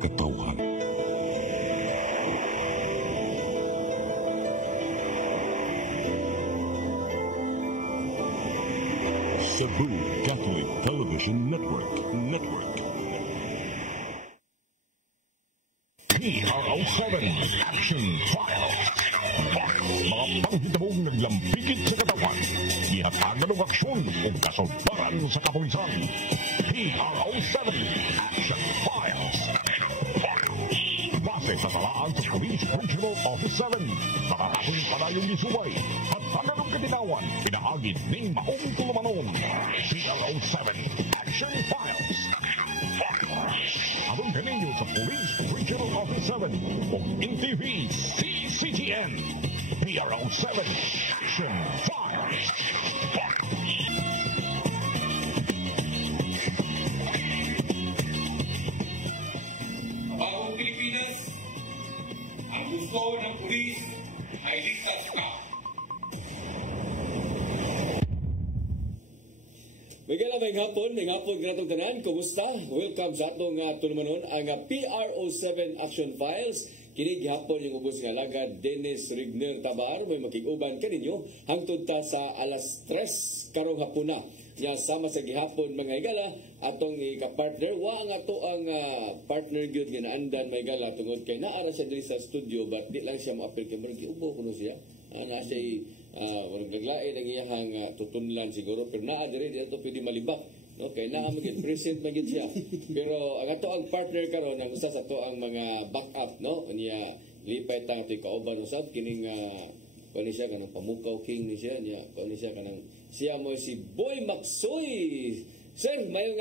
makatawhan. Cebu Catholic Television Network. PRO7 Action File. Mga panghitabong naglambikit sa katawan. Ihatagan ng aksyon o kasulbaran sa kapulisan. PRO7 Action File. Base sa talaan sa Police Regional Office 7. Nakakasong panayong isuway at taganong katinawan. Pinahagit ng maong tulumanon. PRO7 Action Files. Abang kaninyo sa Police Regional Office 7 o NTV CCTN. PRO7 Action Files. Bagong Pilipinas, ang gusto ng pulis ay ligtas ka. May hapon gratong tanan. Kumusta? Welcome sa atong tulumanon ang PRO7 Action Files. Kini gihapon yung ubos nga lagad Dennis Rigner Tabar may makig-uban kaninyo hangtod ta sa alas 3 karong hapuna. Ya sama sa gihapon mga higala atong ika-partner wa ang ato ang partner gyud nga naandan may higala tungod kay naara siya diri sa studio but di lang siya mo-appeal kay murag giubo kuno siya. Na siya walang naglain ang iyang tutunlan siguro pero naa diri dito pwede malibak. Okay, naa maging present maging siya. Pero ang ato ang partner karon ang usa sa ato ang mga backup no niya lipay ta ato kauban usab kining kani siya kanang pamukaw king ni siya niya kani siya kanang siya mo si Boy Maksoy. Sir, may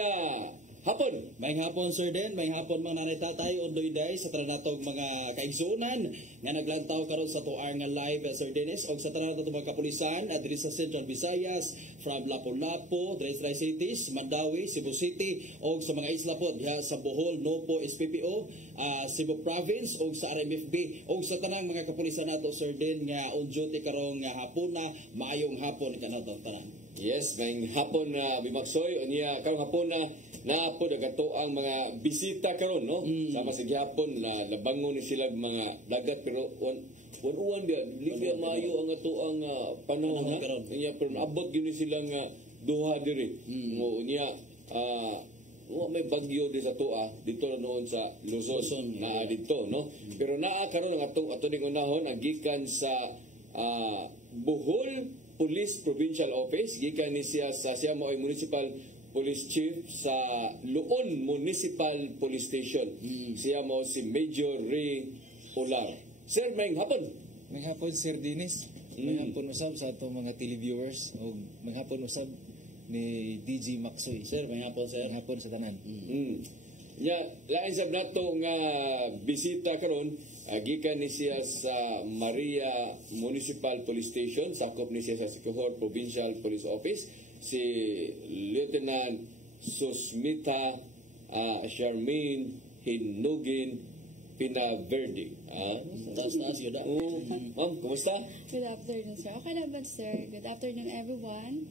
hapon. May hapon sir din, may hapon mga nanay tatay undoy day sa tranatog mga kaigsunan nga naglantaw karon sa tuar nga live sir Dennis og sa tranatog mga kapulisan diri sa Central Visayas from Lapu-Lapu, Dresden Cities, Mandawi, Cebu City og sa mga isla po diha sa Bohol, Nopo, SPPO, Cebu Province og sa RMFB og sa tanang mga kapulisan nato sir din nga on duty karong hapon na maayong hapon kanatong tanan. Yes, ngayong hapon na Bimaksoy, o niya, karong hapon na po nagato ang mga bisita karon no? Sama sa gihapon na nabangon ni sila mga dagat pero uwan din, liya maayo ang ato ang panahon na karon. Niya pero naabot gyud silang duha diri. Mo niya may bagyo din sa tuwa dito na noon sa Luzon na dito no. Pero naa karon ang ato ding unahon ang gikan sa Bohol Police Provincial Office, gikan ni siya sa siya mo ay Municipal Police Chief sa Luon Municipal Police Station. Siya mo si Major Ray Ular. Sir, may hapon. May hapon sir Dennis. May hapon usab sa atong mga televiewers o may hapon usab ni DJ Maksoy. Sir, may hapon sir. May hapon sa tanan. Ya, lain sab nato nga bisita karon gikan ni siya sa Maria Municipal Police Station, sakop ni siya sa Siquijor Provincial Police Office, si Lieutenant Susmita Charmaine Hinugin Pinaverde. Taas yun. Ma'am, kumusta? Good afternoon, sir. Okay naman, sir. Good afternoon, everyone.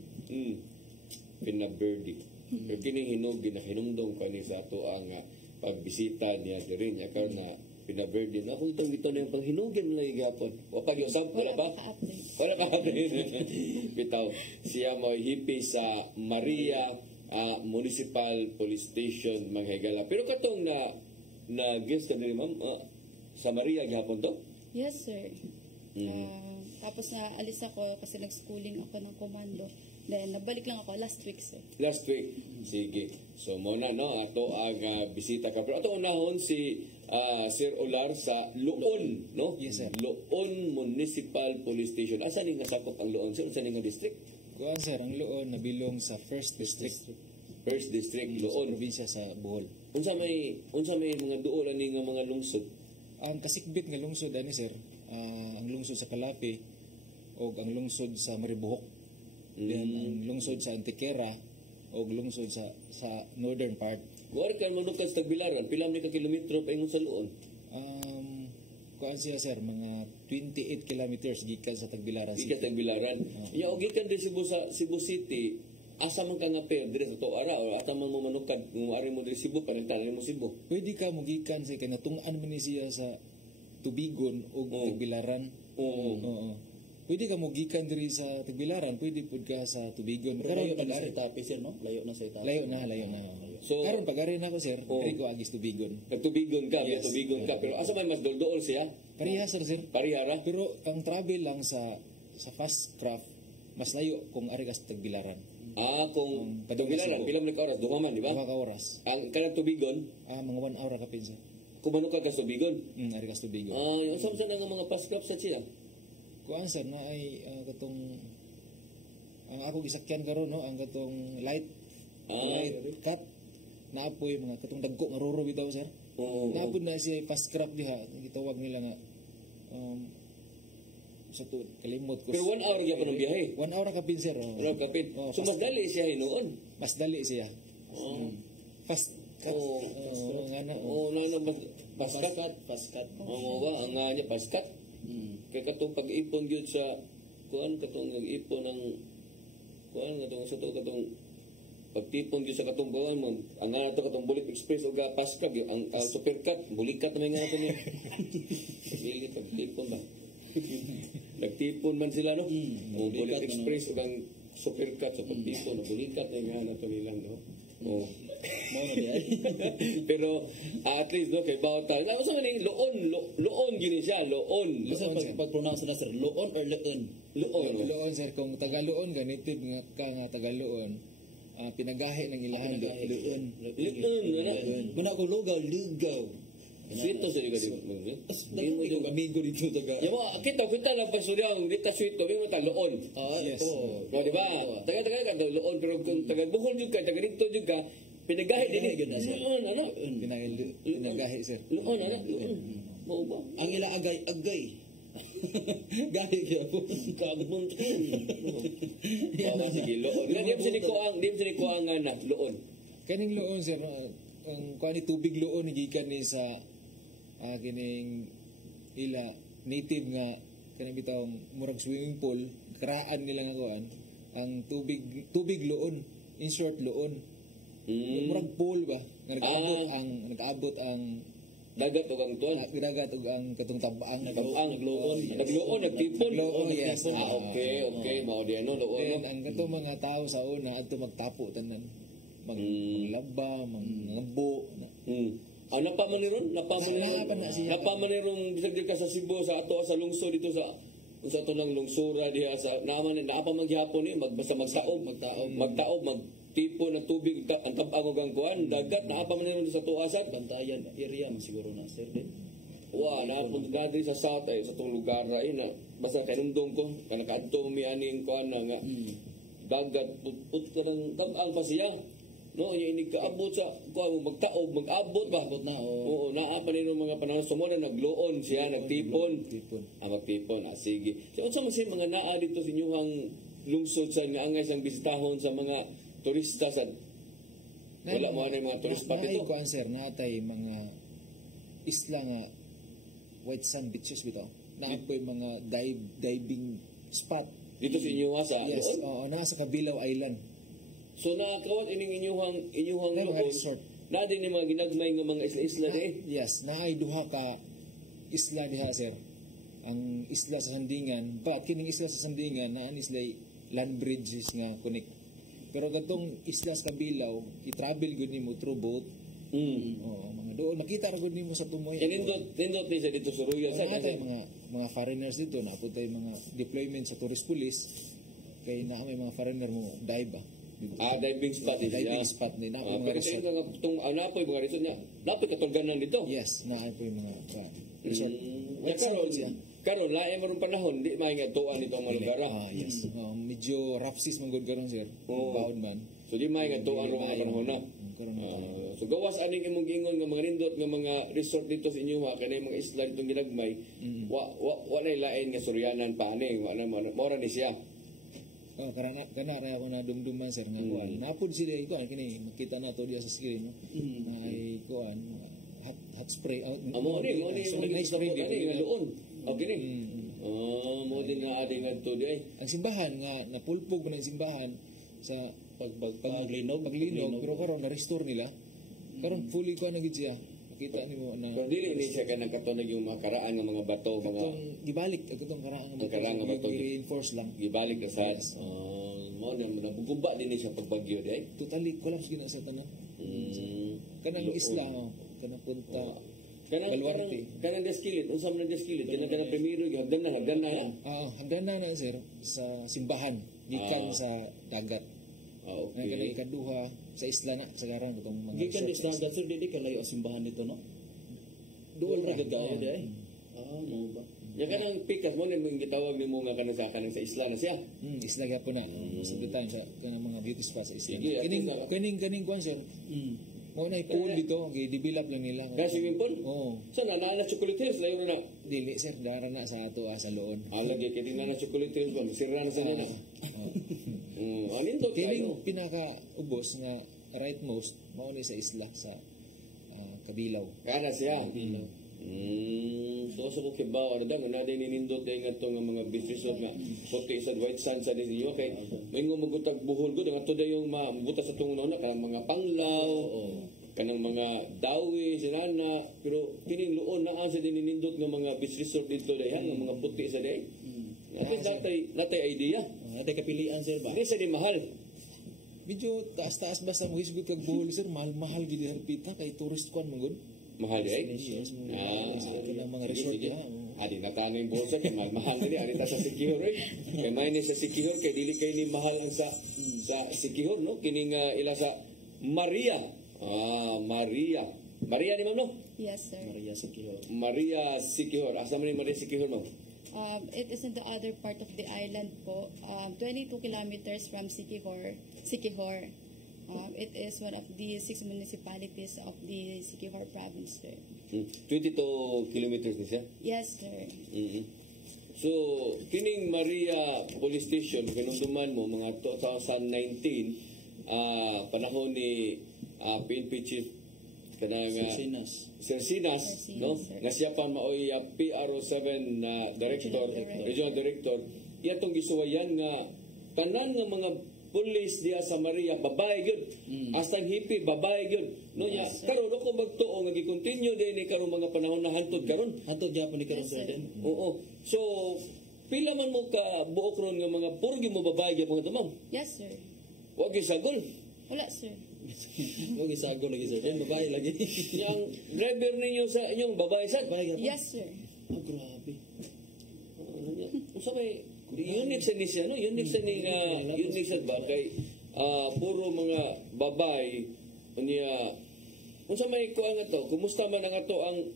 Pinaverde. Pero kining hinugin na hinumdong pa ni sa ato ang pagbisita niya diri niya karon na Pinaverde na kung itong ito na yung panghinugin na igapon. O pag-iusap, wala ba? Wala ka-update. Bitaw, siya mo hipi sa Maria Municipal Police Station, mga higala. Pero katong na-guest na ma'am, sa Maria gapon to? Yes, sir. Tapos alis ako kasi nag-schooling ako ng komando. Then, nabalik lang ako last week, sir. Last week? Sige. So, muna, no? Ato ang bisita ka. Pero ato unahon si Sir Ular sa Luon, no? Yes, sir. Luon Municipal Police Station. Asan yung nasakop ang Luon, sir? Asan yung district? Kuan sir, ang Luon nabilong sa First District. First District, Luon. Probinsya sa Bohol. Unsa may mga duol ani nga mga lungsod? Ang kasikbit nga lungsod ani sir, ang lungsod sa Calape o ang lungsod sa Maribohok. Then ang lungsod sa Antequera o lungsod sa northern part. Kuwari ka manukas Tagbilaran, pila man ka kilometro pa ingon sa Luon? Kuan siya sir, mga 28 kilometers gikan sa Tagbilaran. Gikan Tagbilaran. Ya og gikan din Cebu City, asa man ka nga pair dire sa to ara o ata man mo manukad kung ari mo dire Cebu palitan mo Cebu. Pwede ka mugikan sa kanatungan man ni siya sa Tubigon o Tagbilaran. Oo. Pwede ka mugikan diri sa Tagbilaran, pwede pud ka sa Tubigon. Pero layo na sa pag-ari Itape, sir, no? Layo na sa Itape. layo na. So- So karon pag-ari na ko sir, diri ko agis Tubigon. Nagtubigon ka, Yes. tubigon ka pero asa man mas doldool siya? Pareha sir. Parihara. Pero ang travel lang sa fast craft mas layo kung ari ka sa Tagbilaran. Kung Padung Tagbilaran, Cebu. pila man ka oras, duha man, di ba? 2 ka oras. Ang kanang tubigon, Mga 1 hour ka pinsa. kung manukad ka sa tubigon. Ari ka sa Tubigon. Yung sa nga mga paskrap sa siya. Kuan sir na ay katong ang ako gisakyan karon no, ang katong light cut naapoy mga katong dagko nga roro bitaw sir. Oo. Naapod na siya fast scrap diha, gitawag nila nga sa to kalimot ko. Pero 1 hour gyapon ang biyahe. 1 hour ka pin sir. Ano kapit? Oh, So mas dali siya hinuon. Mas dali siya. Fast cut. Oo. Nga na. Oo, na mas paskat. Paskat. Oo ba ang nga niya paskat. Kay katong pag-ipon gyud sa kuan katong nag-ipon ng kuan katong sa to katong pagtipon gyud sa katong kuan mo ang nga to katong Bullet Express o ga paskat ang supercut bulikat na may nga to niya. Dili pagtipon ba. Nagtipon man sila no. O Bullet Express o ang supercut sa pagtipon o bulikat na nga na to nilang no. Oh. Pero at least no kay bawta. Ano sa ganing loon gini siya, loon. Basta pag-pronounce na, sir, loon or leon? Loon. Tagaloon sir kung Tagaloon ganitid nga ka nga Tagaloon. Pinagahi ng ilahan Loon. Loon, wala. Muna ako lugaw. Sweet to sa liga di mo. Dahil mo yung amigo dito taga. Yung mga kita lang pa sila ang dita sweet to, yung mga loon. Yes. O di ba? Taga ka loon pero kung taga Bohol jud ka, taga dito jud ka, pinagahi din loon ano? Pinagahi sir. Loon ano? Loon. Mo ba? Ang ila agay. Gahi kaya po. Kagbon kin. Baba sige loon. Di mo siniko ang na loon. Kaning Loon sir, ang kuan ni tubig Loon gikan ni sa kining ila native nga kanang bitawng murag swimming pool, karaan nila nga kuan ang tubig Loon, in short Loon. Murag pool ba nga nag-abot ang Dagat o ang tuwan. dagat ug ang katong tabang Nagloon, nagtipon. Nagloon, yes. Okay. Mao di ano, loon. Then ang katong mga tao sa una adto magtapo tanan. Maglaba, mangabo. Napaman niron bisag di ka sa Cebu sa ato sa lungsod dito sa ato ng lungsura diha sa naapa man gyapon ni magbasta magtaob magtipo ng tubig ang tabang ug ang kuan dagat naapa man niron sa tuasan Bantayan area man siguro na, sir. naapod ka diri sa south sa tong lugar ay na basta kanindong ko kana kadto mi aning kuan na nga dagat put ka ng tabang pa siya. No, yung inigkaabot sa kuha mo magtaob, mag-abot ba? Abot na, Oo, naapa rin yung mga panahon sumuna, nagloon siya, nagtipon. Magtipon, sige. So, unsa man siya mga naa dito sa inyong lungsod sa naangay sang bisitahon sa mga turista sa wala mo ano yung mga turist pa Naay dito? kuan sir, natay mga isla nga white sand beaches bitaw. Naay po yung mga diving spot. Dito sa inyo sa Yes, loon? oo, nasa Kabilaw Island. So, nakakawat ining inyuhang Naay mga loon. resort. Na din yung mga ginagmay ng mga isla-isla eh. Yes, naay duha ka isla diha sir. Ang isla sa Sandingan, but kining isla sa Sandingan naa ni sila land bridges nga connect. Pero katong isla sa Kabilaw, i-travel gud nimo through boat. Oo, mga doon makita ra gud nimo sa tumoy. Yan nindot din sa dito sa Royal Sa Side. mga foreigners dito na po tayo mga deployment sa tourist police kay na may mga foreigner mo dive ba. Diving spot din Diving siya. spot din na Pero po mga sa resort. inyo nga itong napoy mga resort niya, napoy katulganan dito. Yes, na po yung mga resort. White Sand siya. Karon lae maron panahon di may nga tuan itong mga lugar. Yes. Medyo rough seas man gud karon sir. Baon man. So di may nga tuan ro mga panahon na. So gawas aning imong gingon nga mga rindot nga mga resort dito sa inyo ha kanay mga isla ditong ginagmay. Wa na lain nga suryanan pa ani, wa na mora ni siya. Kana ra ako na dumduman sir nga kuan. Napod sila ikuan kini makita na to diya sa screen no. May kuan hot spray. Amo ni mo nice spray ni nga doon. Okay ni. Mo din nga ading adto di ay. Ang simbahan nga napulpog man ang simbahan sa paglinog. Pero karon na-restore nila. Karon fully ko na gid siya. Makita nimo na Pero dili ni siya kanang katonag yung mga karaan ng mga bato, mga katong gibalik katong karaan Ang karaan nga bato. reinforce lang. gibalik na sa mo na nabuguba din ni siya pagbagyo day. Totally collapse gina sa tanan. Kanang isla kanang punta Baluarte. Kanang deskilit, unsa man ang deskilit, kanang primero hagdan na yan. Hanggang na sir sa simbahan gikan sa dagat. Okay. Kanang ikaduha sa isla na sa garang itong mga Gikan resort. dis dagat sir dili kalayo ang simbahan nito no. Doon ra gagawa day. Mo ba? Ya kanang pikas mo ni mong gitawag nimo nga kanang sa isla na siya. Isla gyapon na. Sabitan sa kanang mga beauty spa sa isla. Sige, Kining kwan sir. Mo na pool dito, gi-develop lang nila. Kaya swimming pool? Oo. So na chocolate layo na. Dili sir, dara na sa ato sa loon. Lagi kay na chocolate ba sira na sa nila. Anin to Kining pinaka ubos nga rightmost mao ni sa isla sa Kabilaw. Kana siya. So ko kibaw ano daw na din ninindot day nga nga mga business nga puti sa white sand sa dinyo kay may nga magutag buhol gud nga to day yung mabuta sa tungon na kanang mga panglaw kanang mga dawi sinana pero kining luon na sa dininindot nga mga beach resort dito day nga mga puti sa day. Natay idea. Natay kapilian sir ba? Di sa di mahal. Medyo taas-taas basta mo hisgot kag buhol sir, mahal gid harpita kay tourist kwan mangod. Mahal day. Yes, kanang mga resort ya. Adi na tanong yung bolsa kay mahal ni ari ta sa Sikihor kay may ni sa Sikihor kay dili kay ni mahal ang sa Sikihor no kining ila sa Maria ni ma'am no Yes, sir. Maria Sikihor asa man ni Maria Sikihor ma'am It is in the other part of the island po, 22 kilometers from Sikihor. It is one of the 6 municipalities of the Sikihor province, sir. 22 kilometers ni siya. Yes, sir. So, kining Maria Police Station, kinunduman mo, mga 2019, panahon ni PNP Chief kanang Sir Sinas, no? Sir. Nga siya pa maoy PRO7 na regional director. Iyatong gisuwayan nga tanan nga mga pulis diya sa Maria babae gyud. Hasta hippie babae gyud. No nya karon ko magtuo nga gi-continue din ni karong mga panahon na hantod karon. Hantod gyapon ni karon Yes, sir sir. din. Oo. So pila man mo ka buok ron nga mga puro gyud mo babae gyud mga tumam. Yes, sir. Wa gyud sagol. Wala, sir. Huwag isago lagi sir. Yan babae lagi. Yang driver ninyo sa inyong babae sad. Yes, sir. Grabe. Usa may unique sa ni siya no? Unique sa ni unique sa ba kay puro mga babae unya unsa may kuan nga to kumusta man ang ato ang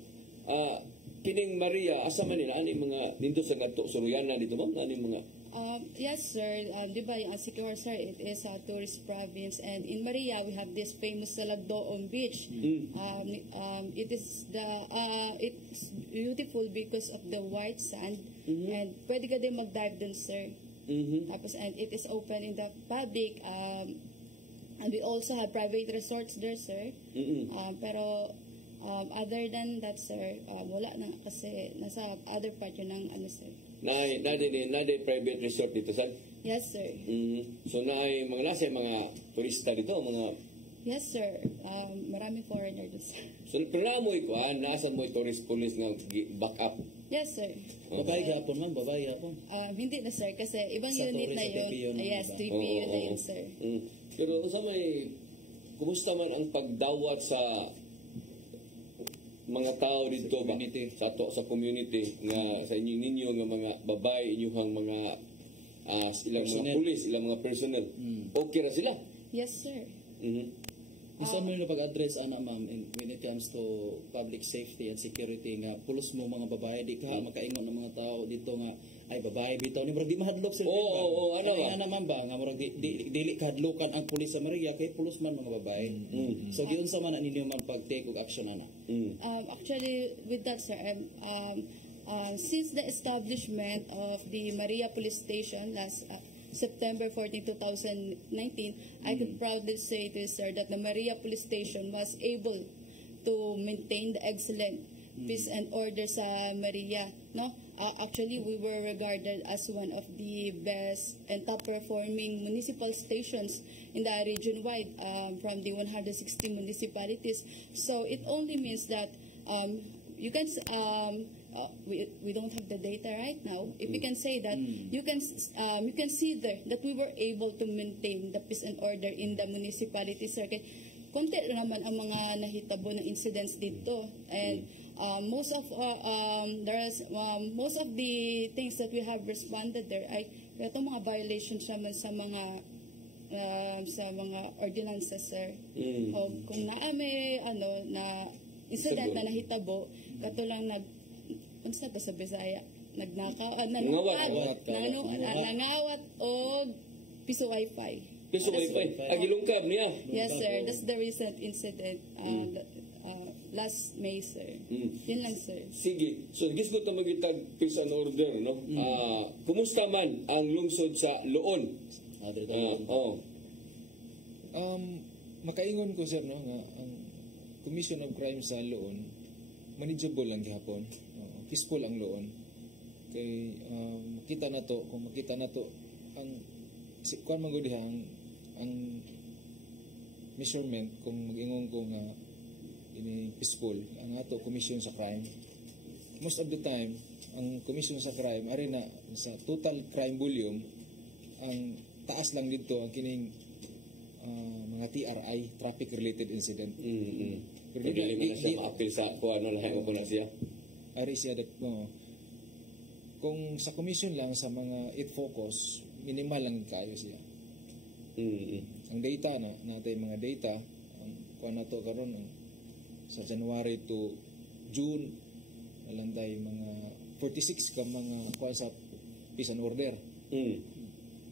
kining Maria asa man nila ani mga dito sa ato Soriana dito ma'am ani mga Yes, sir. Di ba yung Sikihor, sir, it is a tourist province. And in Maria, we have this famous Salagdoon Beach. It is it's beautiful because of the white sand. And pwede ka din mag-dive dun, sir. Tapos, and it is open in the public. And we also have private resorts there, sir. Pero other than that, sir, wala na kasi nasa other part yun ng ano, sir. na private resort dito sir. Yes, sir. So mga nasa mga turista dito mga Yes, sir. Maraming foreigner doon, sir. so pero mo nasa mo tourist police nga back up. Yes, sir. Babae gyapon man, babae gyapon. Hindi na, sir, kasi ibang Sa unit na Torres, sa yun. TPU na Yes, ba? 3PU na yun, sir. Pero sa may kumusta man ang pagdawat sa mga tao dito ba sa community nga sa ninyo nga mga babae inyong mga ilang mga police ilang mga personnel okay ra sila. Yes, sir. Gusto mo na pag-address ma'am when it comes to public safety and security nga pulos mo mga babae di ka makaingon ng mga tao dito nga ay babae bitaw ni murag di mahadlok sir. Oo, ano ba? Ana naman ba nga murag dili kahadlukan ang pulis sa Maria kay pulos man mga babae. So giunsa man ninyo man pag-take og action ana? Actually, with that, sir, since the establishment of the Maria Police Station last September 14, 2019, I can proudly say this, sir, that the Maria Police Station was able to maintain the excellent peace and order sa Maria, no? Actually, we were regarded as one of the best and top performing municipal stations in the region-wide from the 160 municipalities. So it only means that you can we don't have the data right now. If we can say that you can see there that we were able to maintain the peace and order in the municipality circuit. Konti naman ang mga nahitabo ng incidents dito, and most of the things that we have responded there ay itong mga violations naman sa mga ordinances, sir. O kung naame na incident na nahitabo, kato lang unsa ba sa Bisaya, nangawat o piso wifi. Piso wifi. Agilungkab niya. Yes, sir. That's the recent incident last May, sir. Yun lang, sir. Sige. So, gisgot na magitag peace and order, no? Kumusta man ang lungsod sa Loon? Makaingon ko, sir, no, nga ang Commission of Crime sa Loon manageable lang gihapon. Peaceful ang Loon. Kay makita na to ang kuan man gud ang measurement kung mag-ingon ko nga ini peaceful ang ato commission sa crime. Most of the time ang commission sa crime ari na sa total crime volume ang taas lang dito ang kining mga TRI, traffic related incident. Pero dili man siya ma-appeal sa kuan lahi mo na siya. Ari siya kung sa commission lang sa mga focus minimal lang kayo siya. Ang data natin mga data ang kuan nato karon sa January to June malanday mga 46 ka mga kuan sa peace and order.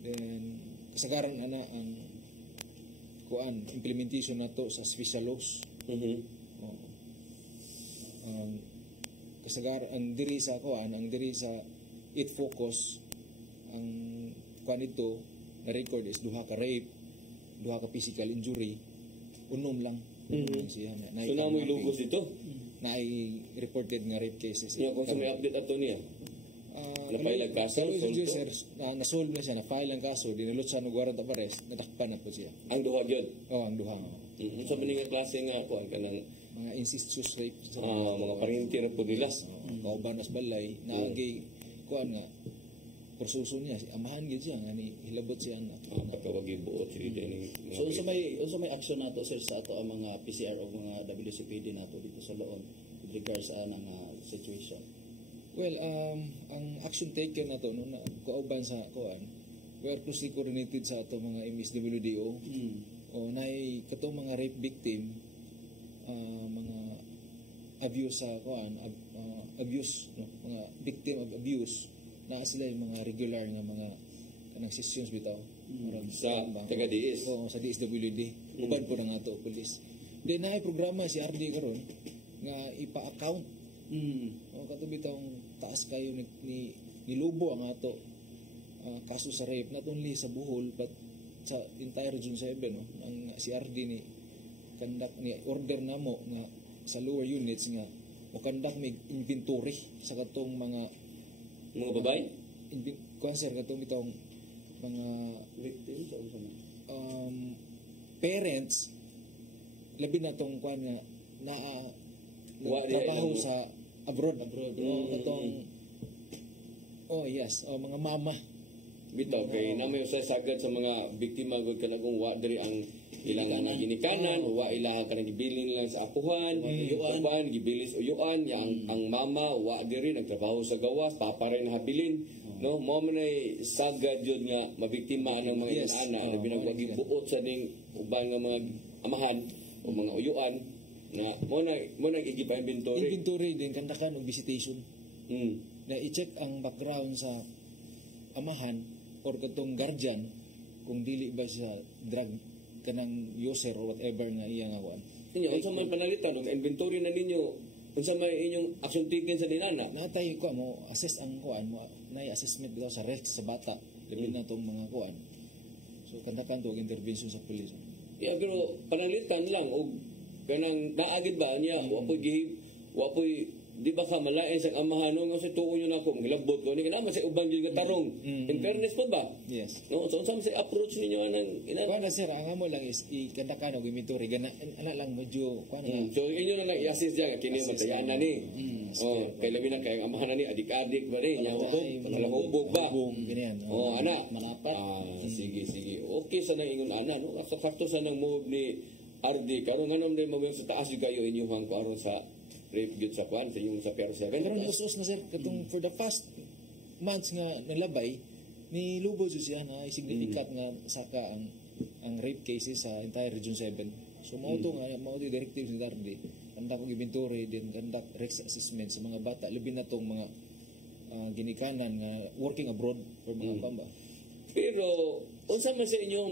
Then kasagaran ana ang kuan implementation nato sa special laws. Kasagaran diri sa kuan ang diri sa focus ang kuan ito na record is duha ka rape, duha ka physical injury, unom lang. Siya na. So na mo ilugos ito? Na ay reported nga rape cases. Kung sa may update ato niya. Na-file ang kaso? Na-solve na siya, na-file ang kaso, dinulot siya ng warrant of arrest, natakpan na po siya. Ang duha yun? Oo, ang duha. So maning klase nga kuan kanang mga incestuous rape. Mga parinti ra po nila. Kauban nas balay, naagay kuan nga kursuso niya, amahan gid siya nga ni hilabot siya na pagkawagi buot sila ni. So unsa may action nato sir sa ato ang mga PCR o mga WCPD nato dito sa Loon with regards sa nang situation? Well, ang action taken nato no na kauban sa kuan, we are closely coordinated sa ato mga MSWDO. O nay kato mga rape victim, mga abuse sa kuan, abuse no, mga victim of abuse na sila yung mga regular nga mga kanang sessions bitaw sa taga-DIS o sa DSWD uban po na nga to police. Then na programa si RD karon nga ipa-account o kato bitawng taas kayo ni nilubo ang ato kaso sa rape not only sa Bohol but sa entire Region 7 no ang si RD ni conduct ni order namo nga sa lower units nga o conduct may inventory sa katong mga babae cancer katong bitong mga parents labi na tong kuan nga trabaho sa abroad katong mga mama bitaw kay namo sa sagad sa mga biktima gud kanang wa diri ang ilang nga ginikanan wa ilang kanang gibilin lang sa apuhan uyuan gibilis uyuan ang mama wa diri nagtrabaho sa gawas papa rin habilin no mo man ay sagad jud nga mabiktima ng mga ana na binagwagi buot sa ning uban nga mga amahan o mga uyuan na mo na igipa inventory din kandakan og visitation na i-check ang background sa amahan or katong guardian kung dili ba siya drug kanang user or whatever nga iya nga kuan. Ninyo unsa man panalitan og inventory na ninyo unsa may inyong action taken sa dinana? Natay ko mo assess ang kuan mo nay assessment bitaw sa risk sa bata labi na tong mga kuan. So kandakan to og intervention sa pulis. Pero panalitan lang og kanang naagid ba niya wa poy di ba ka malain sa amahan no sa tuo nyo na ako hilabot ko ni kana sa ubang gyud nga tarong. In fairness po ba? Yes. No, so sa approach ninyo anang Kuha na sir, ang amo lang is ikanda ka na inventory gana ana lang medyo kuha na. So inyo na lang i-assist diyan kini matayan na ni. Kay labi na kay amahan na ni adik-adik ba rin nya hubog, hubog ba? Ganyan. Ana. Manapat. Sige. Okay sa nang ingon ana no. Sakto sa nang move ni RD karon nganom day mawing sa taas yung kayo inyuhang ko aron sa rape gyud sa kwan sa yung sa Pero 7. Pero usos na sir katong for the past months nga nalabay ni lubo jud siya na significant nga saka ang rape cases sa entire Region 7. So mao to nga mao to directives ni RD. Kanda ko inventory din kanda risk assessment sa mga bata labi na tong mga ginikanan nga working abroad for mga pamba. Pero unsa man sa inyong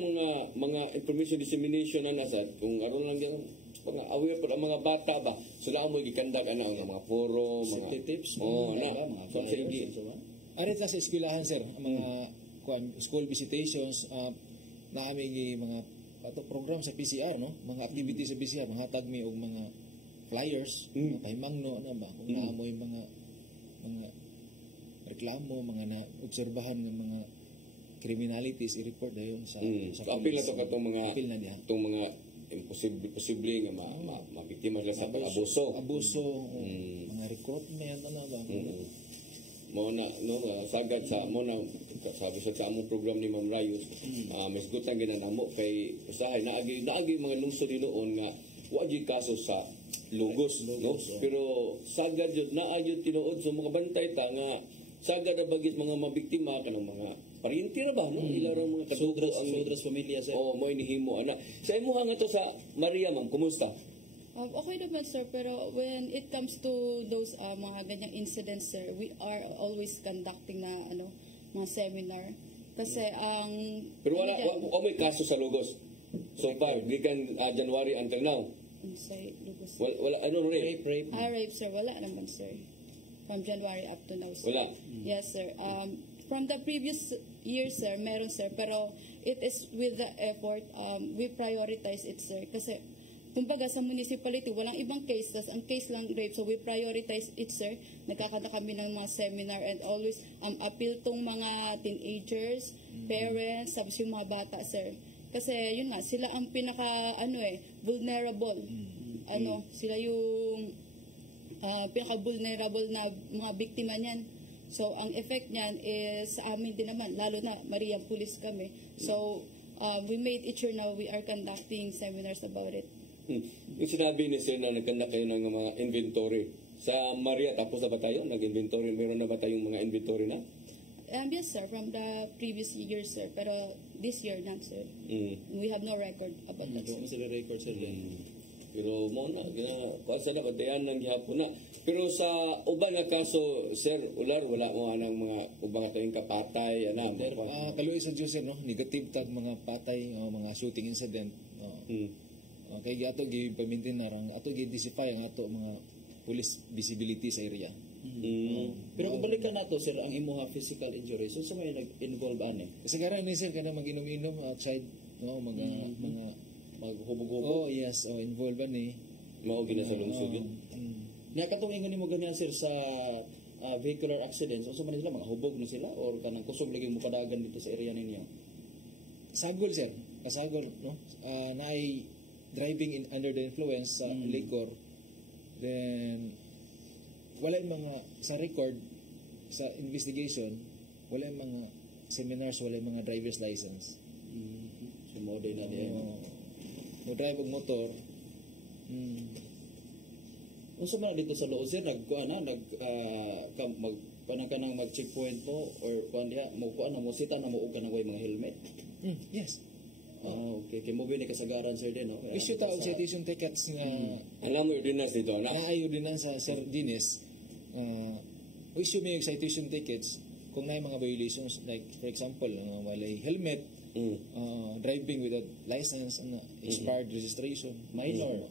mga information dissemination na nasad kung aron lang gyud mga aware pa ang mga bata ba sila mo gikandak ana ang mga forum mga Safety tips, ana mga so flyers, sige and so on. Arit na sa eskwelahan sir ang mga school visitations na aming mga program sa PCR no mga activities sa PCR mga hatag mi og mga flyers mga pahimangno ano ba kung naamoy mga reklamo mga na obserbahan ng mga criminalities i-report dayon sa apil na to katong mga apil na diha itong mga posible nga mabiktima sila sa pag-abuso. Mga recruitment ano ba Mo na no sagad sa mo na sabi sa among program ni Ma'am Rayos mas gutan ginanamo kay usahay naagi mga lungsod dinuon nga wa gyud kaso sa lugos no pero sagad jud naa jud tinuod so makabantay ta nga sagad na bagit mga mabiktima kanang mga pariente ra ba no ilaw ra mga katugo ang Sodras pamilya sir. mo inihimo ana sa imuha nga to sa Maria ma'am kumusta? Okay naman, sir. Pero when it comes to those mga ganyang incidents, sir, we are always conducting na mga seminar. Kasi ang... Pero wala may kaso sa Lugos. So far, gikan January until now. Say, Lucas. Wala rape? Rape. Rape, sir. Wala naman, sir. From January up to now, sir. Wala? Yes, sir. From the previous year, sir, meron, sir. Pero it is with the effort, we prioritize it, sir. Kasi kumbaga sa municipality, walang ibang case, tas ang case lang rape, so we prioritize it, sir. Nagkakanta kami ng mga seminar and always appeal tong mga teenagers, parents, tapos yung mga bata, sir. Kasi yun nga, sila ang pinaka, vulnerable. Sila yung pinaka-vulnerable na mga biktima niyan. So, ang effect niyan is sa amin din naman, lalo na Maria Police kami. So, we made it sure now we are conducting seminars about it. Yung sinabi ni Sir na nagkandak kayo ng mga inventory. Sa Maria, tapos na ba tayo? Nag-inventory? Meron na ba tayong mga inventory na? Yes, sir. From the previous year, sir. Pero this year, not, sir. We have no record about that, sir. Sila record sir yan. Pero mo na, kasi na, patayan ng gihapon na. Pero sa uban na kaso, Sir Ular, wala mo anang mga ubang atong kapatay, kaluoy sa Diyos no negative tag mga patay mga shooting incident kay ato gi pamintin narang ato gi disify ang ato mga police visibility sa area. Pero kung balikan nato sir ang imuha physical injuries so may nag-involve ani kasi garan ni sir kana mag-inom-inom outside no mga maghubog-hubog involved ani mao gina sa lungsod yun. Nakatong ingon nimo ganyan sir sa vehicular accidents so man sila mga hubog na sila or kanang kusog lagi mo kadagan dito sa area ninyo. Sagol sir kasagol no naay driving under the influence sa liquor, then wala mga sa record sa investigation wala mga seminars wala mga driver's license. So mo din na diyan mo drive og motor unsa man dito sa loob sir kanang mag-checkpoint mo or kuan diha mo kuan na mo sita na mo og kanang way mga helmet. Yes. Okay. Kaya mo ba kasagaran sir din, no? Issue taon citation tickets na alam mo ordinas dito na naayo din sa Sir Dines issue may citation tickets kung na mga violations like for example walay helmet driving without license expired registration minor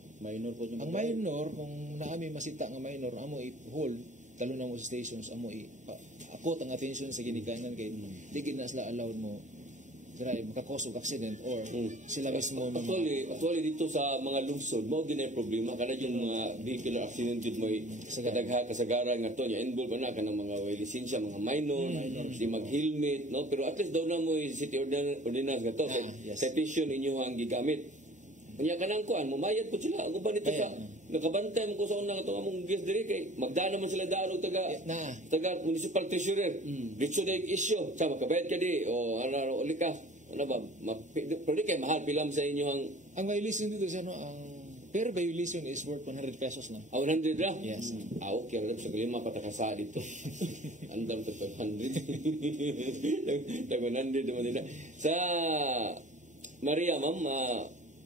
po yung ang minor kung naami masita nga minor amo i-hold talo na mo sa stations amo akot ang attention sa ginikanan kay dili na sila allowed mo makakause og accident or sila mismo na Actually, dito sa mga lungsod, mo din ay problema. Kana yung mga vehicular accident yun may kasagaran nga to. Yung involve na ka ng mga way lisensya, mga minor, di mag-helmet, no? Pero at least daw na mo yung city ordinance nga to. Citation inyo ang gigamit. Kanya ka nang kuhan, mamayad po sila. Ako ba nito pa? Nakabantay mo ko sa unang itong among guest diri kay magdaan naman sila daan og taga municipal treasurer. Dito na yung issue. Sa makabayad ka di o ano uli ka. Ano ba? Pero kay mahal pilam sa inyo ang violation dito sa ang per violation is worth 100 pesos na. 100 ra? Yes. Okay. Sa ko yung mapatakasa dito. Andam to 500. 100 naman nila. Sa Maria, ma'am,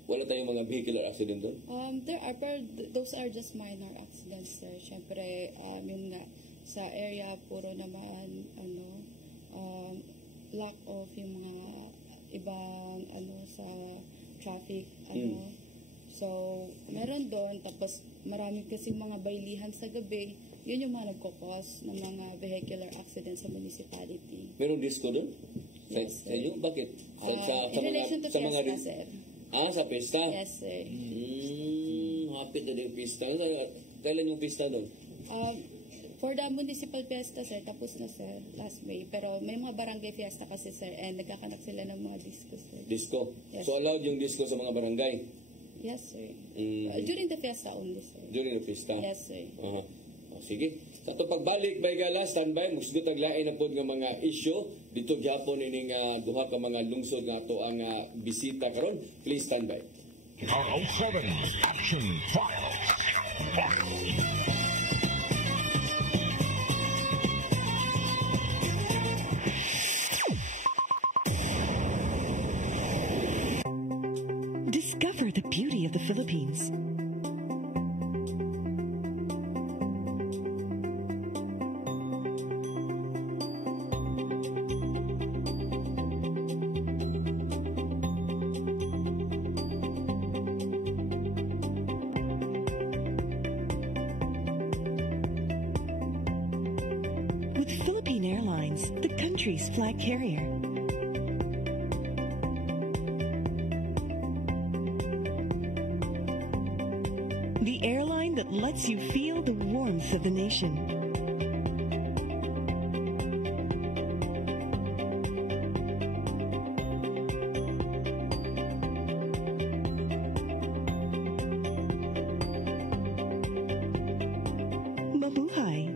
wala tayong mga vehicular accident doon? There are, pero those are just minor accidents, sir. Siyempre, yun nga, sa area, puro naman, lack of yung mga ibang, sa traffic, So, meron doon, tapos marami kasing mga baylihan sa gabi, yun yung mga nagkakos ng mga vehicular accidents sa municipality. Meron disco doon? Yes, sa inyo? Bakit? In relation to fiesta, sir. Sa pista? Yes, sir. Happy na yung pista. Kailan yung pista doon? For the municipal fiesta, sir, tapos na, sir, last May. Pero may mga barangay fiesta kasi, sir, and nagkakanak sila ng mga disco, sir. Disco? Yes. So allowed yung disco sa mga barangay? Yes, sir. During the fiesta only, sir. During the pista? Yes, sir. Sige. Sa ito pagbalik, by gala, standby, musgot aglain na po ng mga issue. Dito gyapon ining duha ka mga lungsod nga to ang bisita karon. Please standby. R07 Action Files. Discover the beauty of the Philippines. With Philippine Airlines, the country's flag carrier. The airline that lets you feel the warmth of the nation. Mabuhay.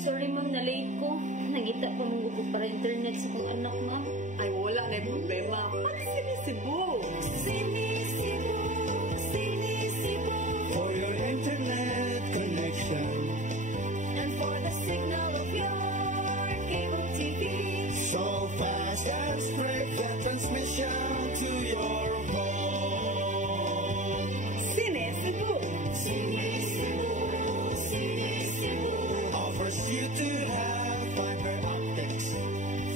Sorry ma'am, na-late ko. Nangita pa mong gusto para internet sa kong anak ma'am. Ay, wala na yung problema. Para Sinisibu. Sinisibu. For your internet connection. And for the signal of your cable TV. So fast and straight the transmission to your home. Sinisibu. Sinisibu. Sinisibu. Offers you to have fiber optics.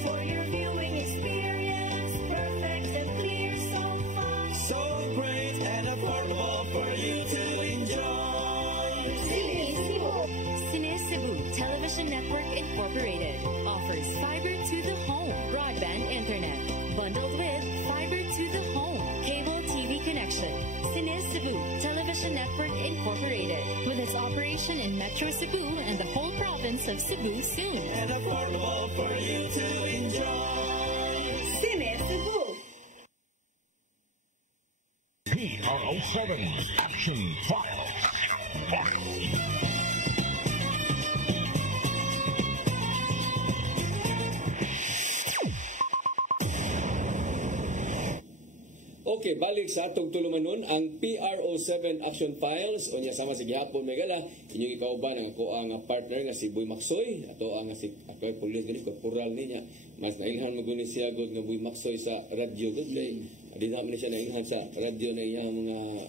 For your viewing experience, perfect and clear so far. So great and affordable for you to enjoy. Sinisibu. Sinisibu Television Network Incorporated offers fiber to the home broadband internet bundled with fiber to the home cable TV connection. Sinisibu Television Network Incorporated with its operation in Metro Cebu and the whole province of Cebu soon. And affordable for you to enjoy. Sinisibu. PR07 Action Files. Okay, balik sa atong tulumanon ang PRO7 Action Files o niya sama sa gihapon may gala inyong ikauban ang ako ang partner nga si Boy Maksoy ato ang si ako pulis gani corporal niya mas nailhan maguni siya gud nga Boy Maksoy sa radyo gud kay di naman siya nailhan sa radyo na iyang mga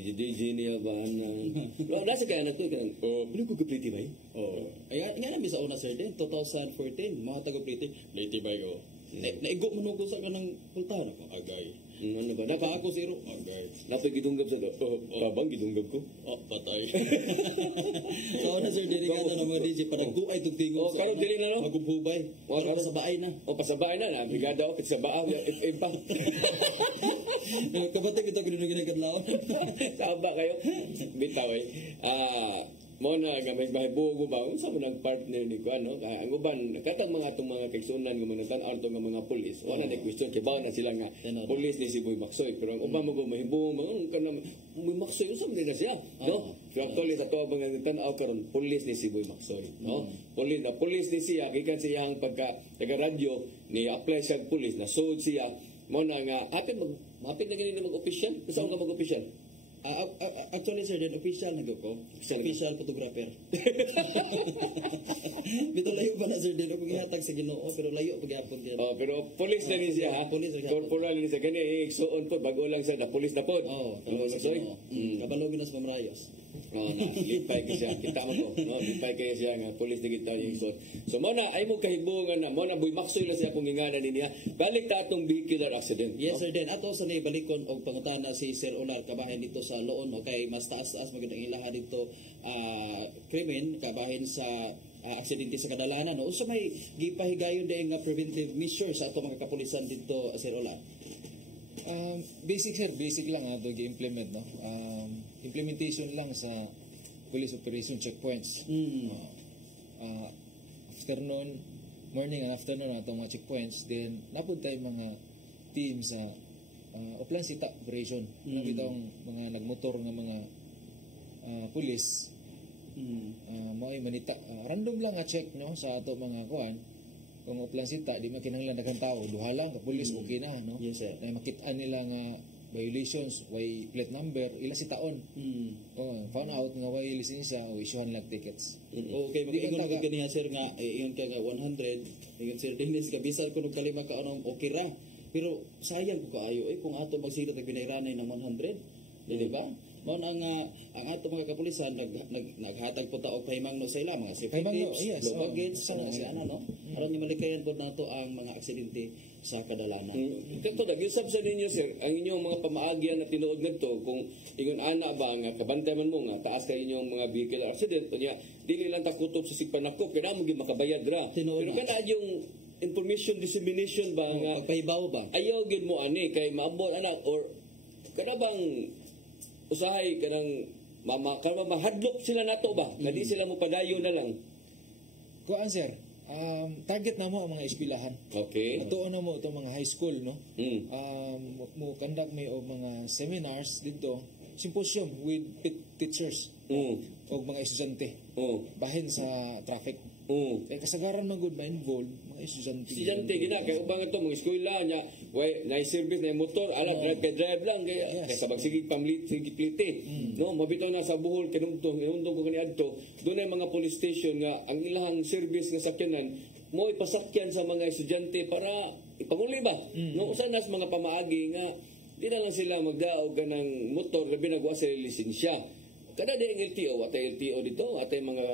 DJ niya ba na nasa kaya na to kan pili ko pretty ba Ay nga namin sa una sir din 2014 mga taga-pretty pretty ba ko naigo man ko sa kanang pultahan ako agay ano ba napa ako zero agay napay gidunggab sa do kabang gidunggab ko patay sa una sir din ka na mga DJ panagguay tugtingon karon dili na no magububay karon sa baay na pasabay na brigada o sa baa FM pa kabatay kita ginagalaw Tama kayo. Bitaw eh. Mo na nga may mahibugo ba unsa man ang partner ni ko ano kaya ang uban katang mga tong mga kaigsunan nga manutan arto nga mga pulis wala na question kay bawo na sila nga pulis ni si Boy Maksoy pero ang uban mo mahibugo mga kana Boy Maksoy unsa man na siya no kaya actually sa to bang tan-aw karon pulis ni si Boy Maksoy no pulis ni siya gikan siya ang pagka taga radyo ni apply siya pulis na sud siya mo na nga hapit na ganito mag-official saan ka mag-official actually sir din official na ko official photographer bito layo pa na sir din ako gihatag sa Ginoo pero layo pagyapon din pero police na rin siya police corporal rin siya kani igsuon po bago lang siya na police na po kabalo ginas mamrayos lipay ka siya kita mo to lipay ka siya nga police na kita yung igsuon so mo na ay mo kahibungan na mo na Boy Maksoy lang siya kung ingana niya balik ta atong vehicular accident yes sir din ato sa balikon og pangutana si Sir Olar kabahin dito sa Loon okay mas taas magandang ilaha dito krimen kabahin sa aksidente sa kadalanan no usa may gipahigayon din nga preventive measures sa ato mga kapulisan dito Sir Olar basic lang ato gi-implement no implementation lang sa police operation checkpoints afternoon morning and afternoon atong mga checkpoints then napud tay mga team sa offline sita operation bitong mga nagmotor nga mga pulis mo'y manita random lang nga check no sa ato mga kuan kung offline sita di makinahanglan daghang tao duha lang ka pulis okay na no yes sir na makit-an nila nga violations way plate number ila si taon found out nga way lisensya o isyuhan lang tickets okay mag-ingon ko kaniya sir nga iyon ka nga 100 ingon sir Dennis ka bisan ko kalima ka anong okay ra pero sayang ko kaayo kung ato magsira tag binayranay ng 100 di ba mo ang ato mga kapulisan naghatag po ta og pahimangno sa ila mga safety tips baggage sa ana no aron ni malikayan pod nato ang mga aksidente sa kadalanan Kanto dag-usab sa ninyo sir ang inyong mga pamaagyan na tinuod ngadto kung ingon ana ba nga kabantayan mo nga taas kay inyong mga vehicular accident unya dili lang ta kutob sa sigpanakop kaya mo makabayad ra pero kana yung information dissemination ba nga pagpahibaw ba ayaw gid mo ani kay maabot anak or kada bang usahay kanang mahadlok sila nato ba kadi sila mo padayon na lang kuan sir target na mo ang mga eskwelahan okay atuon na mo itong mga high school no mo conduct may og mga seminars dito symposium with teachers og mga estudyante bahin sa traffic kay kasagaran man gud ma-involve mga estudyante gina kay ubang ito mga eskwela nya way na service na motor ala drive lang kay sabag sige plite no mabitaw na sa buhol kinumtong ko kani adto dunay mga police station nga ang ilahang service nga sakyanan mo ipasakyan sa mga estudyante para ipanguli ba no usa nas mga pamaagi nga di na lang sila magdaog kanang motor labi nagwa sa lisensya kada di ang LTO atay LTO dito atay mga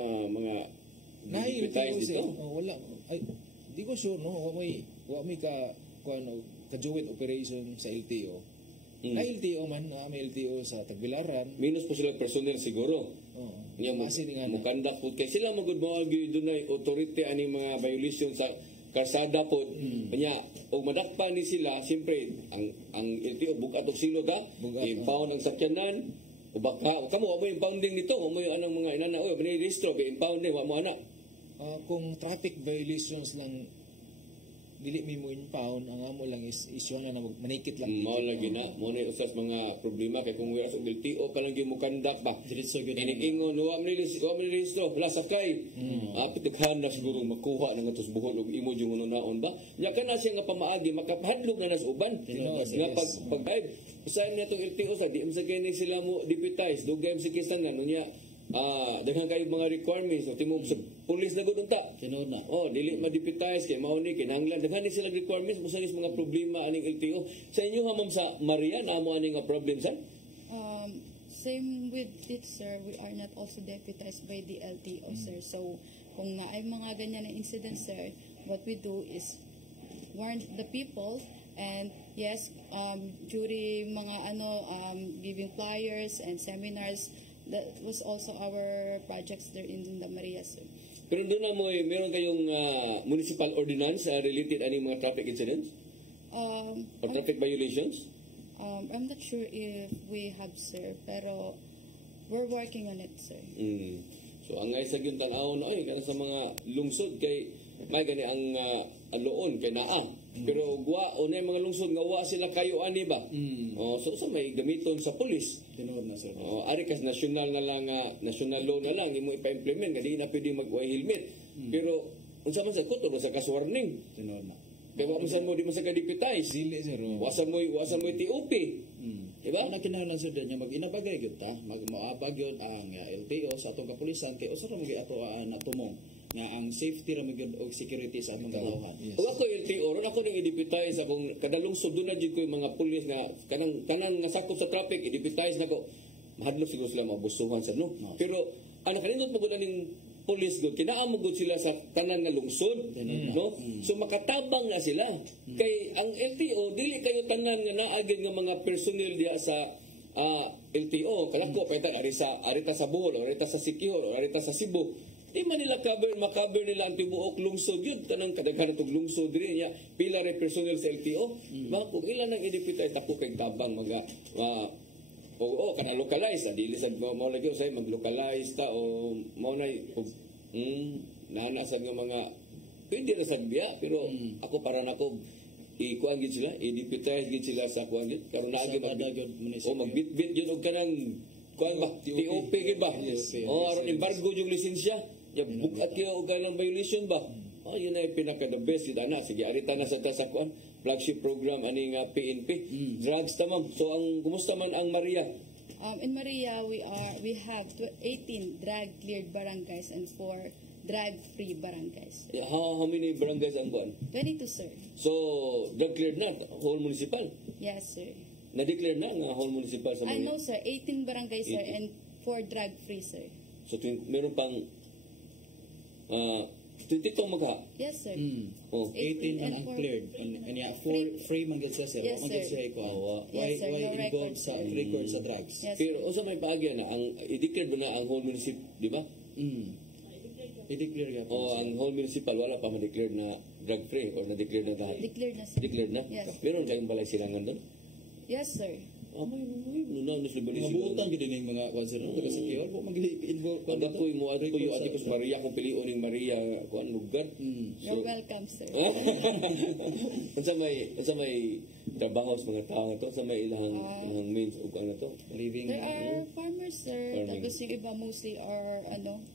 LTO dito wala ay di ko sure no wa may ka joint operation sa LTO na LTO man may LTO sa Tagbilaran minus po sila personnel siguro niya mo conduct po kay sila magud mo dunay authority ani mga violation sa karsada po kanya og madakpan ni sila siyempre ang LTO bukat og silod impound ang sakyanan o baka kamo mo impounding nito mo anong mga inana may registro kay impound ni wa mo ana kung traffic violations lang dili mi mo impound ang amo lang is issue na manikit lang mao lagi na mo na usas mga problema kay kung wala sa LTO ka lang mo conduct ba iniingon wa man registro wala sakay apit daghan na siguro makuha na ngatos buhol og imo jung naon ba nya kana siya nga pamaagi makapahadlok na nas uban nga pag usahay na tong LTO sa di sa kini sila mo deputize dugay sa kisanan unya daghang kayo mga requirements so timo sa police na gud unta tinuod na dili ma-deputize kay mao ni kinahanglan daghan ni sila requirements mo sa mga problema aning LTO sa inyo ha ma'am sa Marian amo ani nga problem sa Same with it, sir. We are not also deputized by the LTO, sir. So, kung ay mga ganyan na incident, sir, what we do is warn the people. And yes, during mga giving flyers and seminars, that was also our projects there in the Maria, sir. Pero doon na meron kayong municipal ordinance related ani mga traffic incidents? Or traffic violations? I'm not sure if we have, sir, pero we're working on it, sir. So ang ngay sa gyud tan-awon ay kana sa mga lungsod kay may gani ang loon kay naa. Pero guwa o na mga lungsod nga wa sila kayo ani ba? So may gamiton sa pulis. Tinuod na, sir. Ari kas national na lang national law na lang imo ipa-implement nga di na pwede mag-wear helmet. Pero unsa man sa kuto sa kas warning? Tinuod na. Kaya masan mo di man sa kadipitize. Dili sir. Wasan mo TOP. Diba? Ang kinahanglan sir din niya mag-inabagay gyud ta, mag-moabag gyud ang LTO sa atong kapulisan kay usa ra mo gyud ato natumong nga ang safety ra mo gyud og security sa atong katawhan. Kung ako LTO, ron ako nang idipitize akong kadalungsod doon na dyan ko yung mga pulis nga kanang nga sakop sa traffic, idipitize na ko. Mahadlok siguro sila mabusuhan sa no. Pero kanindot mo gud ning pulis gud kinaamo gud sila sa tanan nga lungsod, no? So makatabang na sila. Kay ang LTO dili kayo tanan nga naagid nga mga personnel diha sa LTO. Kalako payta arita sa Bohol, arita sa Siquijor, arita sa Cebu. Di man nila makaber nila ang tibuok lungsod yun. Tanang kadaghan itong lungsod rin niya. Pila rin personnel sa LTO. Kung ilan ang idipitize, ako kay tabang kana localize dili sad mo lagi say mag-localize ta o mo na nana sa mga pwede ra sad biya pero ako para nako ikuan gid sila i-deputize gid sila sa kuan gid karon naagi magbitbit gyud og kanang kuan ba TOP gid ba aron embargo yung lisensya ya bukat kayo og kanang violation ba yun ay pinaka the best yun ana sige arita na sa kuan flagship program ani nga PNP drugs tamam so ang kumusta man ang Maria? In Maria we have 18 drug cleared barangays and 4 drug free barangays. How many barangays ang kuan? 22, sir. So drug cleared na whole municipal? Yes, sir. Na-declare na nga whole municipal sa Maria? No, sir. 18 barangays, sir, and 4 drug free, sir. So meron pang 22 magha? Yes, sir. 18 and uncleared. And 4 free man gid sir. Yes, sir. Why involved sa record sa drugs? Yes, pero usa may paagya na ang i-declare mo na ang whole municipal, di ba? I-declare ka po. Ang whole municipal wala pa ma-declare na drug free or na-declare na lahat? Declared na, sir. Declared na? Yes. Meron kayong balay silangan doon? Yes, sir. May nunaw na si balay silangan. Mabutan gid ning mga kwanser no taga Siquijor mo mag-involve Pag ako'y mo ati ko yung ati ko sa Maria kung piliin ng Maria kuan lugar. You're welcome, sir. Unsa may trabaho sa mga tao to sa may ilang means ug ano to living. There are farmers, sir. Tapos yung iba mostly are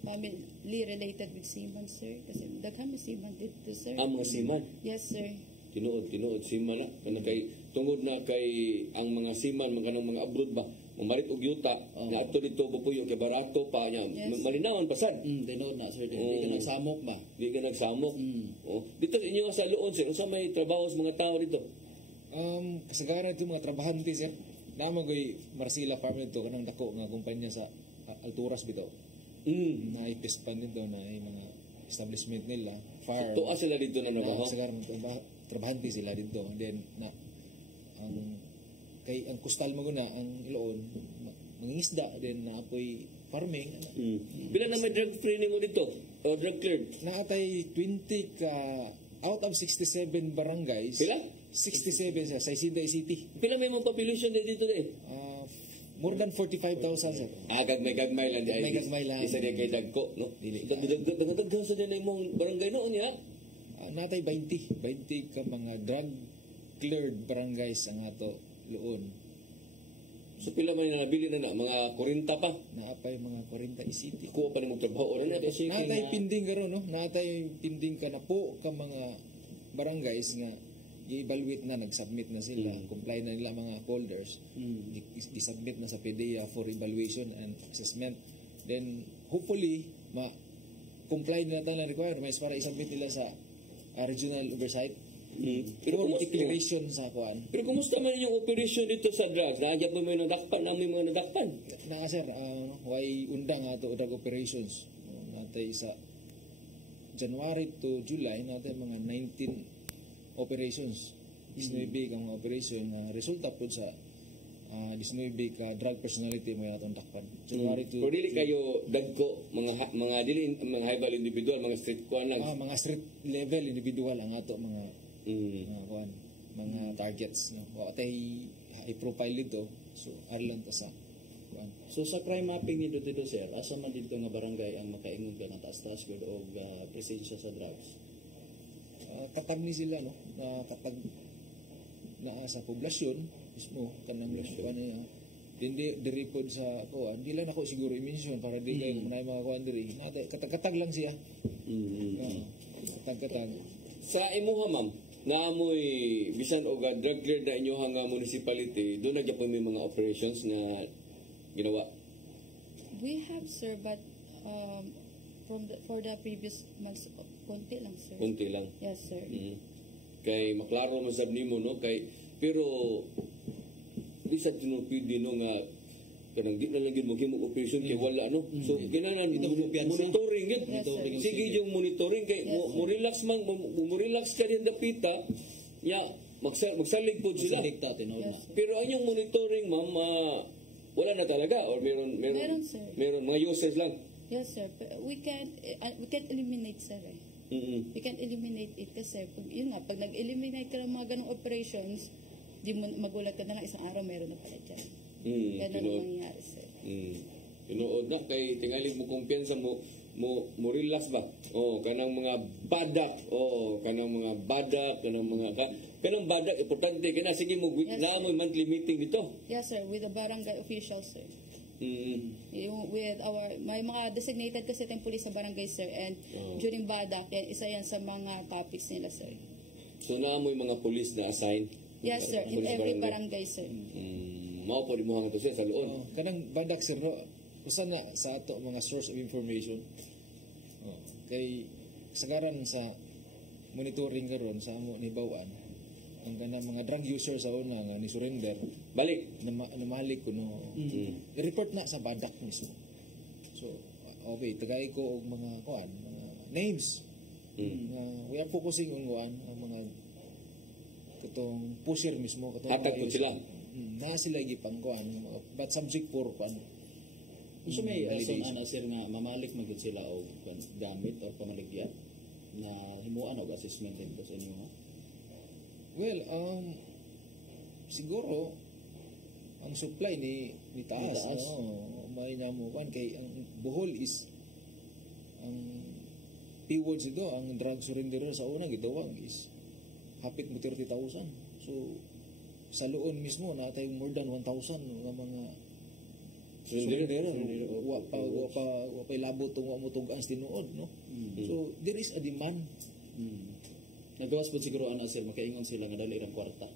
family related with seaman, sir. Kasi daghan na seaman dito, sir. Mga seaman? Yes, sir. Tinuod seaman na kana kay tungod na kay ang mga seaman kanang mga abroad ba umarit og yuta na ato dito bupuyo kay barato pa niya malinawan pasad tinuod na sir di ka nagsamok ba di ka nagsamok dito inyo sa luon sir unsa may trabaho sa mga tao dito kasagaran ito mga trabahante sir namo goy Marcila Farm dito kanang dako nga kumpanya sa Alturas bitaw na ipispan dito na mga establishment nila farm tuwa sila dito na nagaho kasagaran trabahante sila dito then na ang kustal mo na ang iloon mangingisda then naapoy farming bila na may drug free nimo dito o drug cleared naatay 20 ka out of 67 barangays pila 67 sa Isida City pila may mong population dito more than 45,000 sir gagmay lang di ay isa di kay dagko no dagdag sa din imong barangay noon ya natay 20 ka mga drug cleared barangays ang ato luon. So pila man nabili na mga 40 pa. Naapay mga 40 city. Kuha pa ni mong trabaho ora na kasi natay pinding karon no. Natay pinding ka na po ka mga barangays nga i-evaluate na nag-submit na sila, comply na nila mga folders. I-submit na sa PDEA for evaluation and assessment. Then hopefully comply na tayo ng requirements para i-submit nila sa regional oversight Pero Full kumusta, declaration sa kuan. pero kumusta man yung operation dito sa drugs? Nagyap mo may nadakpan, na may mga nadakpan. Na sir, way undang ato drug operations. Natay sa January to July natay mga 19 operations. 19 ka mga operation na resulta po sa 19 ka drug personality mo atong takpan. January to Pero dili kayo dagko mga dili mga high value individual, mga street kuan lang. mga street level individual ang ato mga kuan, mga targets. Wa tay high profile dito. So Ireland pa sa kuan. So sa crime mapping nito dito sir, asa man dito nga barangay ang makaingon ka na taas-taas gud og presensya sa drugs? Katag ni sila no, na kapag naa sa poblasyon mismo kanang kuan niya. Diri pod sa kuan, di lang ako siguro i-mention para di kayo na mga kuan diri. Katag lang siya. Katag. Sa imuha ma'am, naamoy bisan og drug cleared na inyo nga municipality, doon nagyapon may mga operations na ginawa. We have, sir, but for the previous months, konti lang, sir. Kunti lang. Yes, sir. Kay maklaro man sab nimo no kay pero di sa tinupidi no nga kanang di na lang gyud mo operation kay wala no. So kinahanglan monitoring gyud. Yes, sir. Sige yung monitoring kay mo relax man mo relax ka din dapita. Ya magsalig pod sila. Dikta tinawag na. Pero ang yung monitoring ma'am wala na talaga or meron Meron, sir. Meron mga uses lang. Yes, sir. But we can't eliminate, sir. We can't eliminate it kasi yun nga, pag nag-eliminate ka ng mga ganong operations, di mo magulat ka na lang isang araw meron na pala dyan. Ganun ang nangyayari, sir. Tinuod na kay tingali mo kumpiyansa mo relax ba? Kanang mga badak, kanang badak importante kana sige mo na mo monthly meeting dito. Yes, sir, with the barangay officials, sir. With may mga designated kasi tayong pulis sa barangay, sir, and during badak, isa yan sa mga topics nila, sir. So naamoy mga pulis na assign? Yes, sir, in every barangay, sir. Mao po di mo hangad to sa luon. Kanang badak sir no, usa na sa ato mga source of information. Kay sagaran sa monitoring karon sa amo ni Bawan ang kanang mga drug user sa una nga ni surrender balik namalik ko no report na sa badak mismo. So okay, tagay ko og mga kuan mga names we are focusing on one ang mga katong pusher mismo katong hatag po sila na sila gipang kuan but subject for kuan. So may asan ana sir nga mamalik magud sila og gamit or pamaligya na himuan og assessment dito sa inyo ha? Well, siguro ang supply ni taas. May namukan kay ang Bohol is ang P-words ito, ang drug surrenderer sa una gitawag is hapit mo 30,000. So sa Luon mismo natay more than 1,000 nga mga surrenderer. Wa pa labot tong wa mo tugan tinuod no. So there is a demand. Nagawas po siguro ana sir makaingon sila nga dali irang kwarta.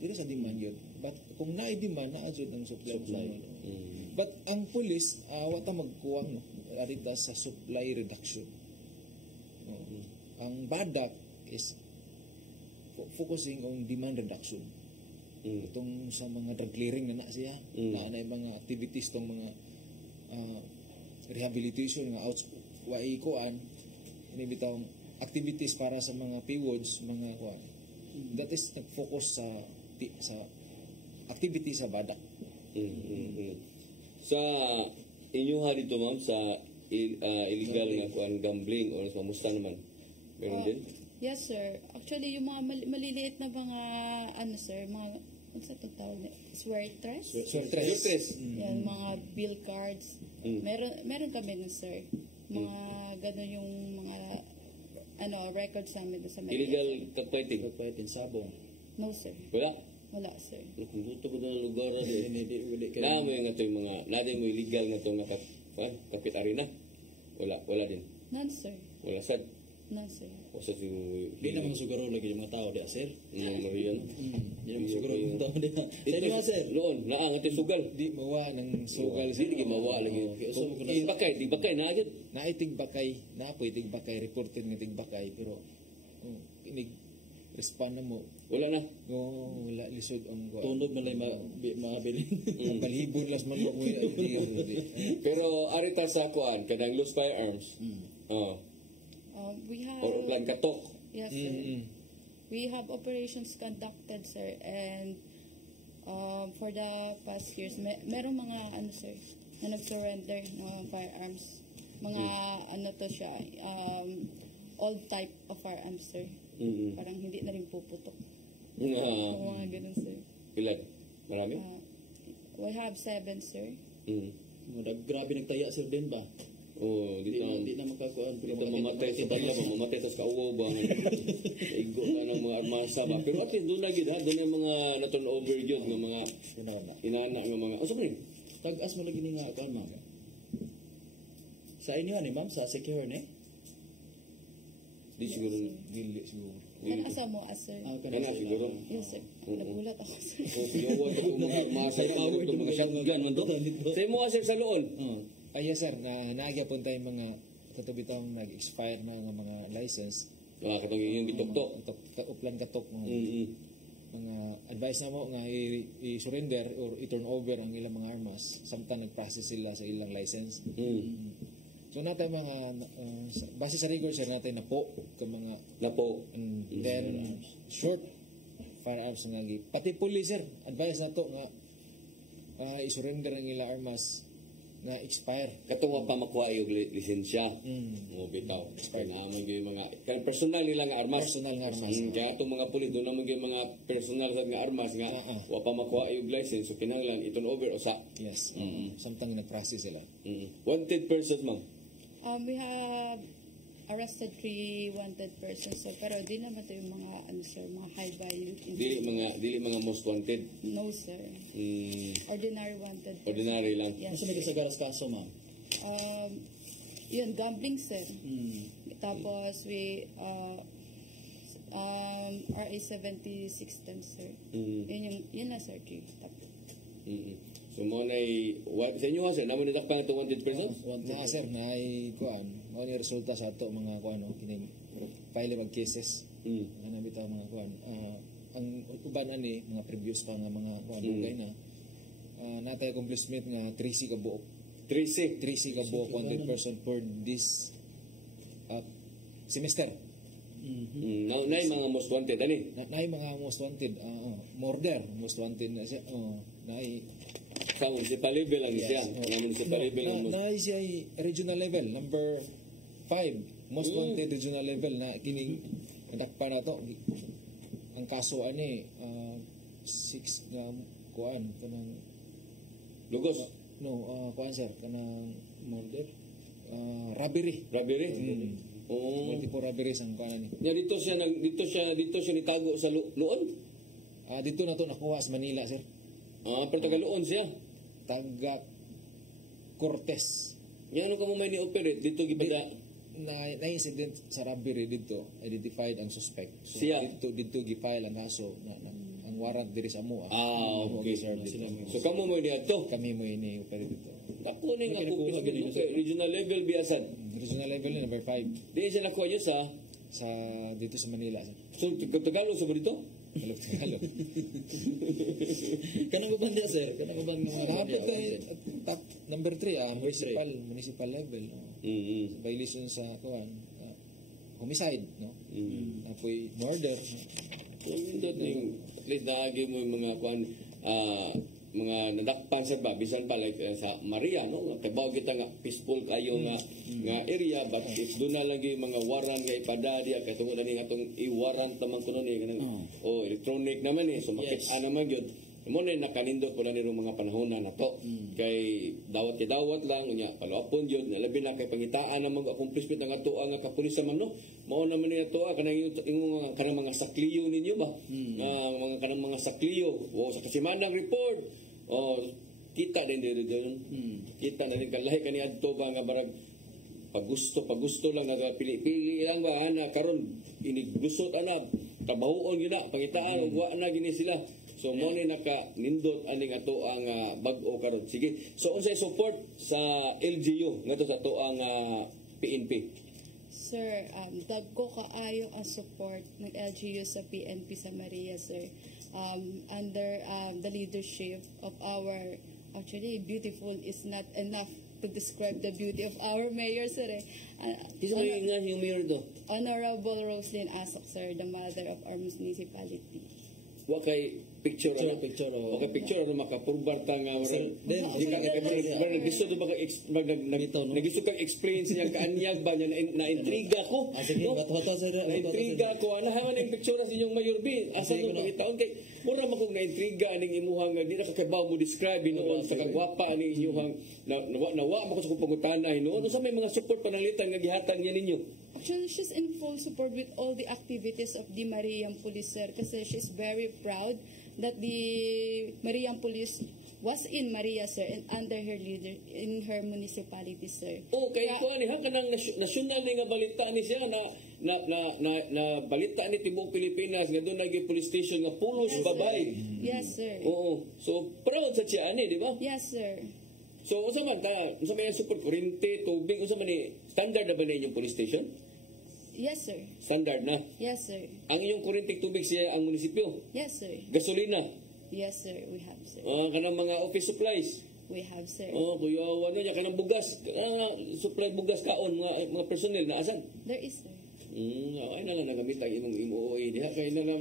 Dili sa demand yun. But kung na-demand, na-adjust ang supply. But ang police, wata magkuwang no, arita sa supply reduction. Ang badak is focusing on demand reduction. Itong sa mga drug clearing na siya, na yung mga activities tong mga rehabilitation nga kuan, ini bitawng activities para sa mga PWODs, mga kuan. That is nag-focus sa activity sa badak. Sa inyo ha dito ma'am sa illegal nga kuan gambling or kamusta naman? Meron din? Yes, sir. Actually, yung mga maliliit na mga sir, mga tawag na sweatress. Yan, mga bill cards. Meron kami nun, sir. Mga gano'n yung mga records namin sa mga illegal kakpaiting sabong. No, sir. Wala, sir. Dito ko ng lugar na na mo yung itong mga natin mo illegal na itong kapit arena. Wala din. None, sir. Wala sad. None, sir. Wasa si di naman sugaro lagi yung mga tao di sir. Yan. Di naman sugaro yung tao di. Sino nga sir? Noon, naang ito sugal. Di mawa ng sugal. Di mawa lagi. Di bakay na agad. Naay tigbakay, naapoy tigbakay, reported ng tigbakay, pero respond na mo. Wala na. Wala lisod ang kuan. Tunog man lang makabilin. Palibon las man mo Pero arita sa kuan kanang loose firearms. We have Or plan katok. yes, sir. We have operations conducted, sir, and for the past years, merong mga ano, sir, na nag-surrender ng firearms. Mga ano to siya, old type of firearms, sir. Parang hindi na rin puputok. Mga ganun, sir. Ilan? Marami? We have 7, sir. Grabe nagtaya sir din ba? Di na makakuan. Dito mamatay sa tala, mamatay sa kauwaw ba? Igo pa ng mga armasa ba? Pero at least doon lagi ha, doon yung mga na-turn over yun, ng mga inana, ng mga, sabi Tag-as mo lagi ni nga kuan ma'am. Sa inyo ni ma'am, sa secure ni? Di siguro, dili siguro. Kan asa mo, sir? Kana siguro. Yes, sir. Nagulat ako, sir. Piyawat ako mga armasa, mga shotgun man to. Sa mo sir sa loon. Yes sir, naagya po tayong mga katubitang nag-expire mga license. Katong yung bitok-tok. Uplan katok mga advice na mo nga i-surrender or i-turn over ang ilang mga armas samtang nag-process sila sa ilang license. So natin mga base sa record sir natin na po mga napo then short firearms nga pati police sir advice na to nga i-surrender ang ilang armas na expire. Katong pa makuha yung lisensya. Mo bitaw. Expire na mo yung mga personal nila nga armas. Personal nga armas. Kaya itong mga pulis doon naman yung mga personal nga armas nga wa pa makuha yung license so kinahanglan i-turn over o sa. Yes. Samtang nag-process sila. Wanted person ma'am. We have arrested 3 wanted persons, sir. Pero di naman ito yung mga, ano, sir, mga high value. Dili mga most wanted? No, sir. Ordinary wanted persons. Ordinary lang? Yes. Ano may kasagaras kaso, ma'am? Yun, gambling, sir. Tapos, we, RA 76 times, sir. Yun na, sir. So mo na sa inyo ha sir, naman nadakpan ito wanted person? Na sir, na kuan, mo ni resulta sa ato mga kuan no, kining file mag cases. Ano bitaw mga kuan. Ang uban ani mga previous pa nga mga kuan dugay na. Natay accomplishment nga 3C ka buok. 3C ka buok wanted person for this semester. Naay mga most wanted ani? Naay mga most wanted, murder, most wanted na siya. Naay sa municipal level lang siya. Municipal level lang. Naay siya regional level, number 5, most wanted regional level na kining nadakpan na to. Ang kaso ani 6 nga kuan kanang lugos. No, kuan sir kanang murder. Robbery. Multiple robberies ang kuan ni. Ya dito siya nitago sa luon. Dito na to nakuha sa Manila sir. Pero taga luon siya. Taga Cortez. Yan ano ka mo may ni-operate dito gibada na-incident sa robbery dito, identified ang suspect. So siya dito gifile ang kaso ang warrant diri sa mo. Okay sir. So kamo mo ni adto? Kami mo ini operate dito. Dako ni nga regional level biasan. Regional level na number 5. Di siya nakuha niyo sa dito sa Manila. So Tagalog sa dito? Tagalog. Kanang ubanda sir, kanang ubanda top number 3 municipal level. Violation sa kuan homicide no. Apoy murder. Hindi ning lidagi mo yung mga kuan mga nadakpan sa bisan pa like sa Maria no kabaw kita nga peaceful kayo nga area but if doon na lagi mga warrant nga ipadadi katungod ani atong i-warrant tamang kuno ni kanang electronic naman so makita naman gyud mo na nakanindot po lang nirong mga panahon na to kay dawat lang unya kalapon gyud labi na kay pangitaan na mag-accomplishment ng ato nga kapulis man no mao naman ni ato kanang kanang mga sakliyo ninyo ba mga kanang mga sakliyo sa kasimanang report kita din doon kita na din kalahi kani adto ba nga barag pagusto lang nagapili-pili lang ba ana karon iniglusot ana trabahoon gina pangitaan wa na gini sila. So mo ni naka-nindot aning ato ang bag-o karon. Sige. So unsay support sa LGU ngadto sa ato ang PNP? Sir, dagko kaayo ang support ng LGU sa PNP sa Maria, sir. Under the leadership of our, actually, beautiful is not enough to describe the beauty of our mayor, sir. Isa nga yung mayor do. Honorable Roslyn Asok, sir, the mother of our municipality. Wa kay picture ano? Picture. Wa kay picture ano makapurbar ta nga Sir, then, di ka nagisto do baka nagisto kang explain siya kaanyag ba niya na intriga ko. Sige, bato sir. Na intriga ko ana haman ang picture sa inyong mayor B. Asa mo pangitaon kay mura man kog na intriga aning imuhang di na kakabaw mo describe noon sa kagwapa aning inyong nawa mo ko sa pangutana noon sa may mga support pananglitan nga gihatag niya ninyo. Actually, she's in full support with all the activities of the Mariam Police, sir, kasi she's very proud that the Mariam Police was in Maria, sir, and under her leader in her municipality, sir. Oh, kay ko ani ha kanang nasyonal ni nga balita ni siya na balita ni tibuok Pilipinas nga doon naging police station nga pulos babay. Yes, sir. Oo. So proud sa siya ani, di ba? Yes, sir. So unsa man may support kuryente, tubig, unsa man ni standard na ba na inyong police station? Yes, sir. Standard na. Yes, sir. Ang inyong kuryente tubig siya ang munisipyo. Yes, sir. Gasolina. Yes, sir. We have, sir. Kanang mga office supplies. We have, sir. Kuyawan niya kanang bugas, supply bugas kaon mga personnel na asan? There is, sir. Ay na nga nagamit ang imong MOA diha kay na nga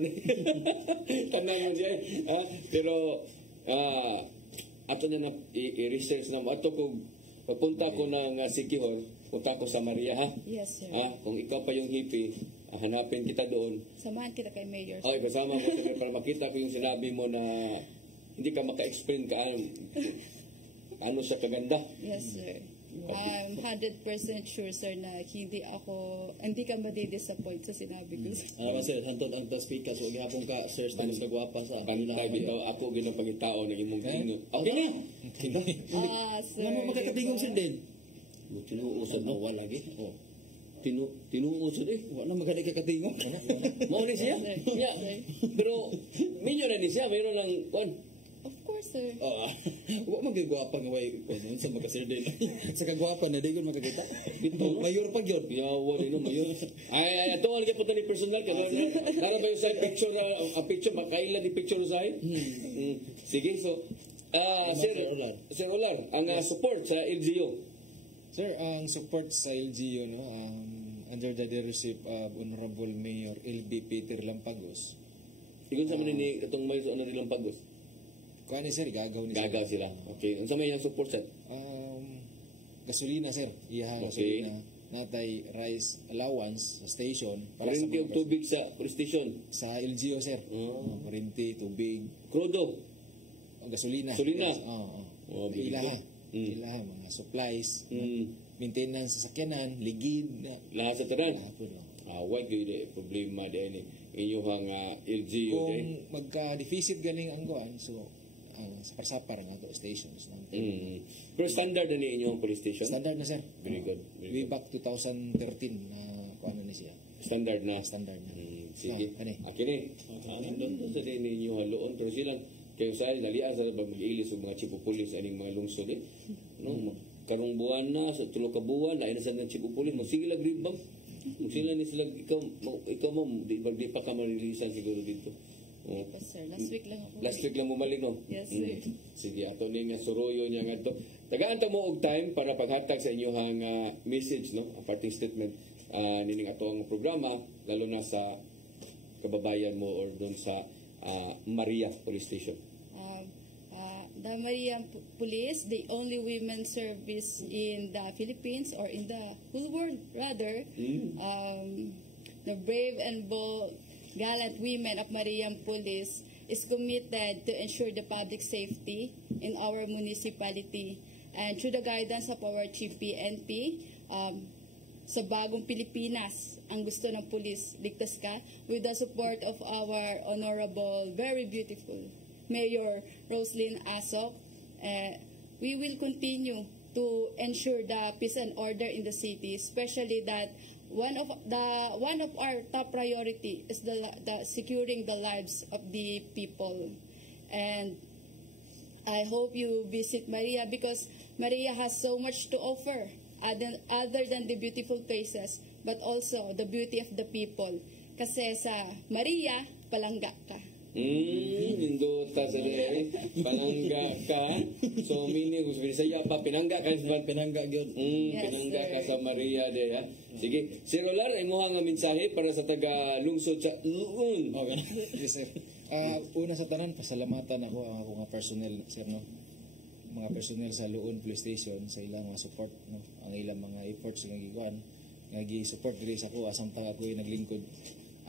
tanan mo diya. Pero ato na i-research na mo ato kung papunta ko ng Sikihor, punta ko sa Maria ha. Yes, sir. Kung ikaw pa yung hippie, hanapin kita doon. Samahan kita kay Mayor. Ay, kasama mo sila para makita ko yung sinabi mo na hindi ka maka-explain ka ano siya kaganda. Yes, sir. I'm 100% sure, sir, na hindi ka madi-disappoint sa sinabi ko. Sir, hantod ang speaker. So, gihapon ka, sir, status kagwapa sa Kanta, ako ginapagitao ng imong gingo. Okay na! Sir. Nga mo makakatingog, sir, din? Tinuusod na wala lagi. Tinuusod Wala magkada kakatingog. Mao ni siya? Pero, minyo na ni siya, mayroon lang, Of course, sir. Wa magagwapa nga way sa makasir din. Sa kagwapa na di ko makakita. Mayor pa gyud. Yawa ni mayor. Ay ato ang gyud ni personal kada para ba yung sa picture picture makaila di picture sa sige so Sir Olar, ang support sa LGU. Sir, ang support sa LGU under the leadership of Honorable Mayor LB Peter Lampagos. Tingin sa man ni katong may ano nilang Lampagos. Kuan sir, gagaw sila. Okay. Unsa may yang support sir? Gasolina sir. Iyang gasolina. Natay rice allowance sa station para sa tubig sa police station. Sa LGU sir. Kuryente, tubig. Crudo. Gasolina. Ilaha, mga supplies. Maintenance sa sakyanan, ligid. Lahat sa tanan. Why good problema din inyong LGU kung magka-deficit ganing ang kuan so sa parsapar nga to stations pero standard na ni inyong police station? Standard na sir. Very good. Way back 2013 na kuan na siya. Standard na. Sige. Akini. Doon sa din ninyo haloon pero silang kayo sa nalian sa mag-ilis og mga chief of police aning mga lungsod karong buwan na sa tulo ka buwan na sa ng chief of police magsigilag ribang sila ni sila ikaw mo di pa ka marilisan siguro dito. Yes, sir. Last week lang bumalik no? Yes, sir. Sige, ato ni nga suroyo niya nga to. Tagaan ta mo og time para paghatag sa inyong message no, a parting statement nining ato ang programa lalo na sa kababayan mo or doon sa Maria Police Station. The Maria Police, the only women service in the Philippines or in the whole world rather. The brave and bold gallant women of Mariam Police is committed to ensure the public safety in our municipality. And through the guidance of our Chief PNP, sa bagong Pilipinas, ang gusto ng police, ligtas ka, with the support of our honorable, very beautiful Mayor Roslyn Asok, we will continue to ensure the peace and order in the city, especially that one of our top priority is the securing the lives of the people. And I hope you visit Maria because Maria has so much to offer other than the beautiful places. but also the beauty of the people. Kasi sa Maria, palangga ka. Induta sa dere. Panangga ka. So, meaning, gusto saya pa, pinangga ka. Pinangga gyud. Yes, Pinangga ka sir. sa Maria de, ha? Sige. Sir Rolar, imo nga mensahe para sa taga lungsod sa Uun. Okay. Yes, sir. Una sa tanan, pasalamatan ako ang akong mga personnel, sir, no? Mga personnel sa Luon Police Station sa ilang mga support, no? Ang ilang mga efforts nga gikuan, nga gi-support diri sa ako asang taga ko'y naglingkod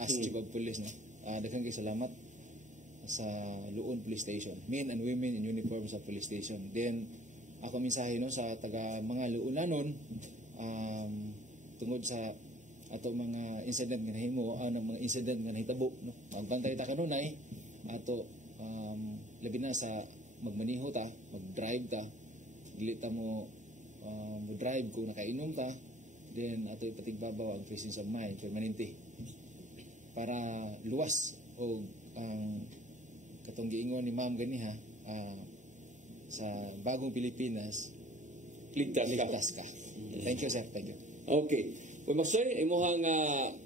as chief of police, no? Daghang kay salamat sa Luon Police Station. Men and women in uniform sa police station. Then ako mensahe, no, sa taga mga Luonanon, tungod sa ato mga incident nga nahimo, mga incident nga nahitabo, no? Magbantay ta kanunay ato, labi na sa magmaniho ta, mag-drive ta, dili ta mo drive kung nakainom ta, then ato ipatigbabaw ang presence of mind permanente para luwas o katong giingon ni Ma'am ganiha, sa bagong Pilipinas ligtas ka. Thank you, sir. Thank you. Okay. Kung Masoy, imuhang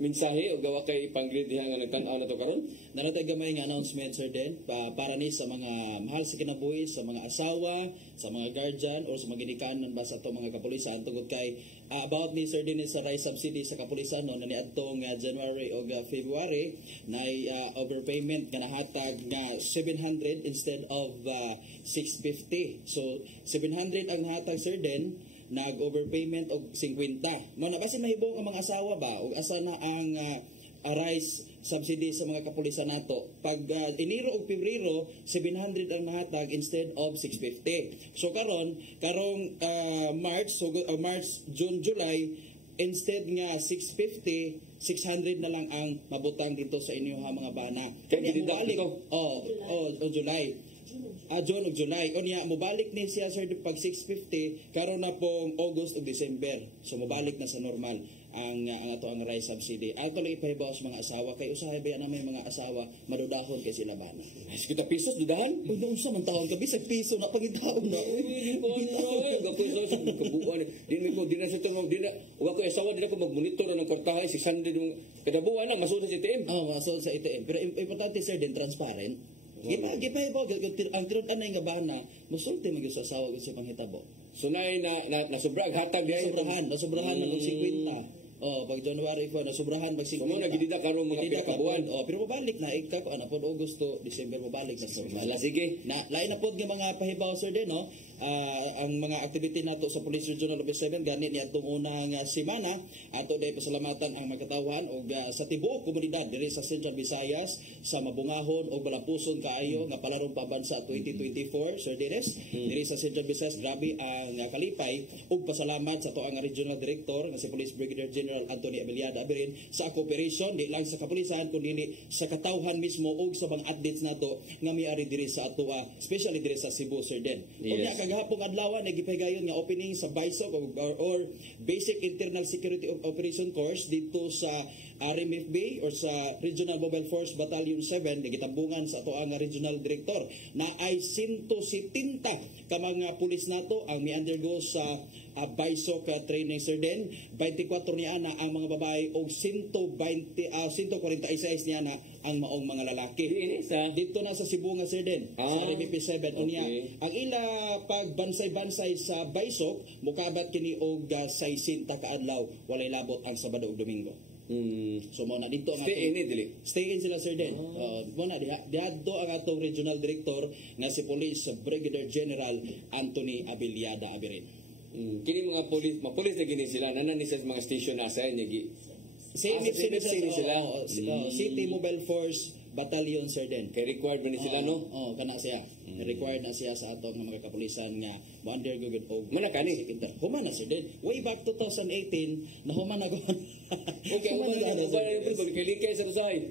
mensahe o gawa kay panggrid diha nga nagtan-aw na to karon? Nanatay gamay nga announcement, sir, din para ni sa mga mahal sa kinabuhi, sa mga asawa, sa mga guardian or sa mga ginikanan ba sa ato mga kapulisan tungod kay about ni sir din sa rise subsidy sa kapulisan no naniadtong January o February na overpayment nga nahatag nga 700 instead of 650. So 700 ang nahatag, sir, din nag-overpayment og 50. Mo na basin mahibong ang mga asawa ba ug asa na ang rise subsidy sa mga kapulisan nato. Pag Enero ug Pebrero 700 ang nahatag instead of 650. So karong March, June, July, instead nga 650, 600 na lang ang mabutang dito sa inyo ha mga bana. Kaya mubalik July. June ug July. O niya, mubalik ni siya, sir, pag 650, karon na pong August ug December. So, mubalik na sa normal ang ato ang rise subsidy. Ato lang ipahibaw sa mga asawa. Kay usahay ba yan namin mga asawa, madudahon kay sila bana. Ay, kita pisos, dudahan? Uy, doon sa mantahon ka, bisag piso na pangitahon na. Di na sa ito, huwag ko asawa, di na ko mag-monitor ng kortahay, 600 yung kadabuan na, masunod sa ATM. Masunod sa ATM. Pero importante, sir, din transparent. Gipahibaw, ang tinutanay nga bana, masulti mag sa asawa sa panghitabo. So nasobra ang hatag diha. Nasobrahan ng 50. Pag January ko nasobrahan pag 50. So mo nagidida karon mga kabuan. Pero mabalik na ikaw ana pod Agosto, December mabalik na sa normal. Sige. Na lain na pod nga mga pahibaw, sir, din, no. Ang mga activity nato sa Police Regional Office 7 gani ni atong unang semana ato day pasalamatan ang magkatawan og sa tibuok komunidad diri sa Central Visayas sa mabungahon og balapuson kaayo nga palarong pabansa 2024, Sir Dennis. Diri sa Central Visayas grabe ang kalipay ug pasalamat sa ato ang Regional Director nga si Police Brigadier General Anthony Abiliada Abirin sa cooperation di lang sa kapulisan kundi sa katawhan mismo ug sa mga updates nato nga miari diri sa ato especially diri sa Cebu, Sir Den. Yes. Gahapong adlaw nagipahigayon nga opening sa BISOC or Basic Internal Security Operation Course dito sa RMFB or sa Regional Mobile Force Battalion 7 nagitambungan sa ato ang Regional Director na ay 170 ka mga pulis nato ang mi-undergo sa BISOC training, Sir Den. 24 niya na ang mga babae o 146 niya na ang maong mga lalaki. Dito na sa Cebu nga, Sir Den. Sa RMFB 7 unya. Ang ila pagbansay-bansay sa BISOC mukabat kini og 60 ka adlaw walay labot ang Sabado ug Domingo. So mo na dito ang stay in sila, Sir Den. Mo na diadto ang atong Regional Director nga si Police Brigadier General Anthony Abiliada Abirin. Kini mga pulis na gini sila nanan sa mga station na sa inyo sila City Mobile Force Battalion, Sir Den. Kay required ba ni sila, no? Kana siya. Required na siya sa atong mga kapulisan nga mo-undergo gud og mana kani? Human na, Sir Den. Way back 2018 na human na gud. Okay, human na kalikay sa usahay.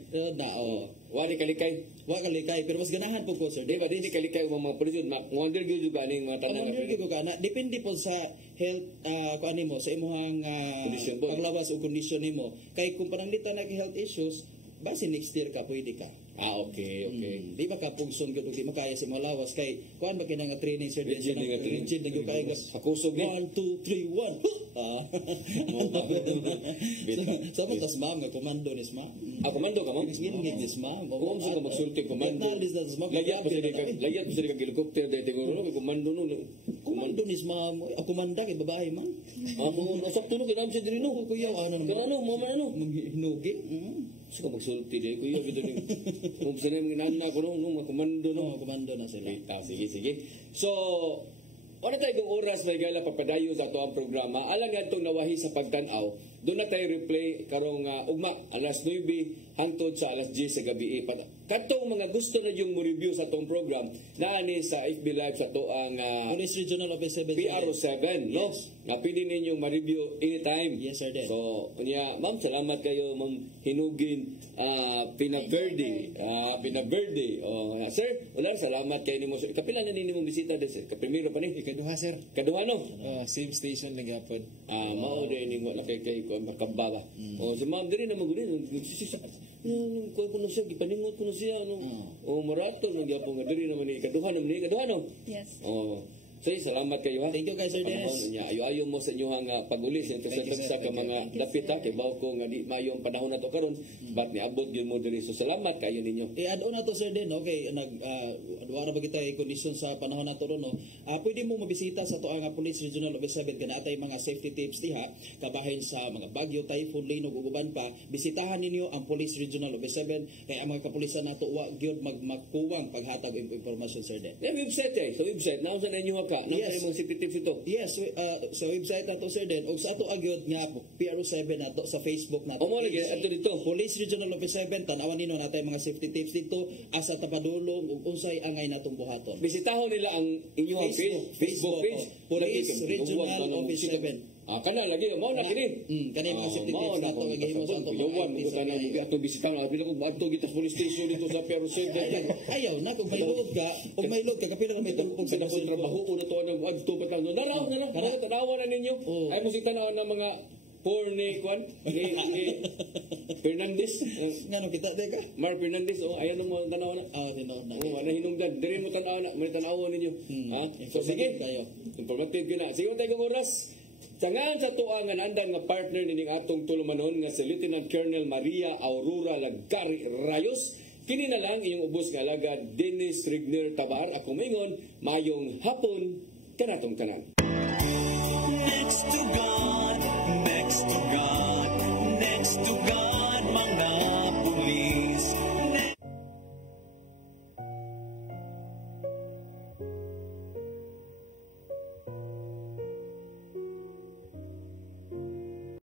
Wali kalikay. Wa kalikay pero mas ganahan po ko, Sir Den. Di ba dinhi kalikay ang mga pulis na mo-undergo jud ganing mga tanan. Mo-undergo kana depende po sa health kuan nimo sa imong panglawas o kondisyon nimo. Kay kung pananglitan na health issues base next year ka pwede ka. Okay. Di ba kapugson ko di makaya si malawas kay kuan ba kinang training sir Rigid nga training. rigid nga kay Hakusog ni. 1 2 3 1 sa mo tas ma'am nga komando ni ma'am Komando ka mo? ngingig ni ma'am Kung saan ka magsulti komando. Lagyan po sila kag helicopter dahil siguro may komando nun. komando ni ma'am komanda kay babae ma'am Kung nasakto no, kinam siya din no. kuya ano Kaya ano, mama ano? hinugi Saan ka magsulti dahil kuya. Kung saan yung inana ko no, mga komando no. komando na sila Sige. So, wala tayo kung oras na gala papadayo sa ito ang programa. Alang nga itong nawahi sa pagtanaw, doon na tayo replay karong ugma, alas 9 hangtod sa alas 10 sa gabi. Katong mga gusto na yung mo-review sa itong program, naani sa FB Live sa ito ang Police Regional Office 7 PRO7, no? Yes. Nga pwede ninyong ma-review anytime. Yes, sir, then. So, kanya, ma'am, salamat kayo, ma'am Hinugin Pinaverde. Sir, wala, salamat kayo ni mo. Kapila na ninyo mong bisita, sir. Kaprimero pa ni. Ikaduha, sir. Kaduha, no? Same station lang yapon. Mao din ni mo lakay kay ko makababa. So ma'am diri na maguli ko kuno siya gipaningot kuno siya marato nang gyapon nga diri naman ni kaduha no. Yes. Salamat kayo ha. Thank you guys, Sir Dennis. Ayo mo sa inyong pag-uli sa sa mga dapit ha kay bawo ko nga di mayong panahon na to karon bat ni abot gyud mo diri so salamat kayo ninyo. I-add on na to Sir Den, okay, wala ba kita kondisyon sa panahon na to ron, no? Pwede mo mabisita sa to ang Police Regional Office 7 kanatay mga safety tips diha kabahin sa mga bagyo, typhoon, linog ug uban pa. Bisitahan ninyo ang Police Regional Office 7 kay ang mga kapulisan nato wa gyud magmakuwang paghatag og impormasyon Sir Den. Yung website so website na sa ninyo ka nang yes. Mga safety tips ito. Yes, sa website nato Sir Den og sa ato agyod nga PRO7 nato sa Facebook nato. Mo lagi ato dito. Police Regional Office 7 tan-awan nino natay mga safety tips dito asa tapadulong ug unsay angay natong buhaton. Bisitahon nila ang inyong Facebook page. Police Regional Office 7. Kana lagi mo na kini. Kani mga safety tips nato nga gihimo sa ato. Yawan mo tanan nga ato bisitahan ato ko adto gitas police station dito sa PRO7. Ayaw na kung may load ka kapila na may tulpog sa trabaho ko na to nang adto pa tang naraw na lang. Tanawa na ninyo. Ay mo tanaw na mga porne kwan Fernandez ngano kita de ka Mar Fernandez ayan mo tanaw na tinaw na wala hinungdan dire mo tanaw na may tanaw ninyo so sige kayo informative na sige tayo kong oras sangan sa tuang nga nandan nga partner nining atong tulumanon nga si Lieutenant Colonel Maria Aurora Lagari Rayos. Kini na lang iyong ubos nga alagad Dennis Rigner Tabar. Ako mingon mayong hapon kanatong tanan.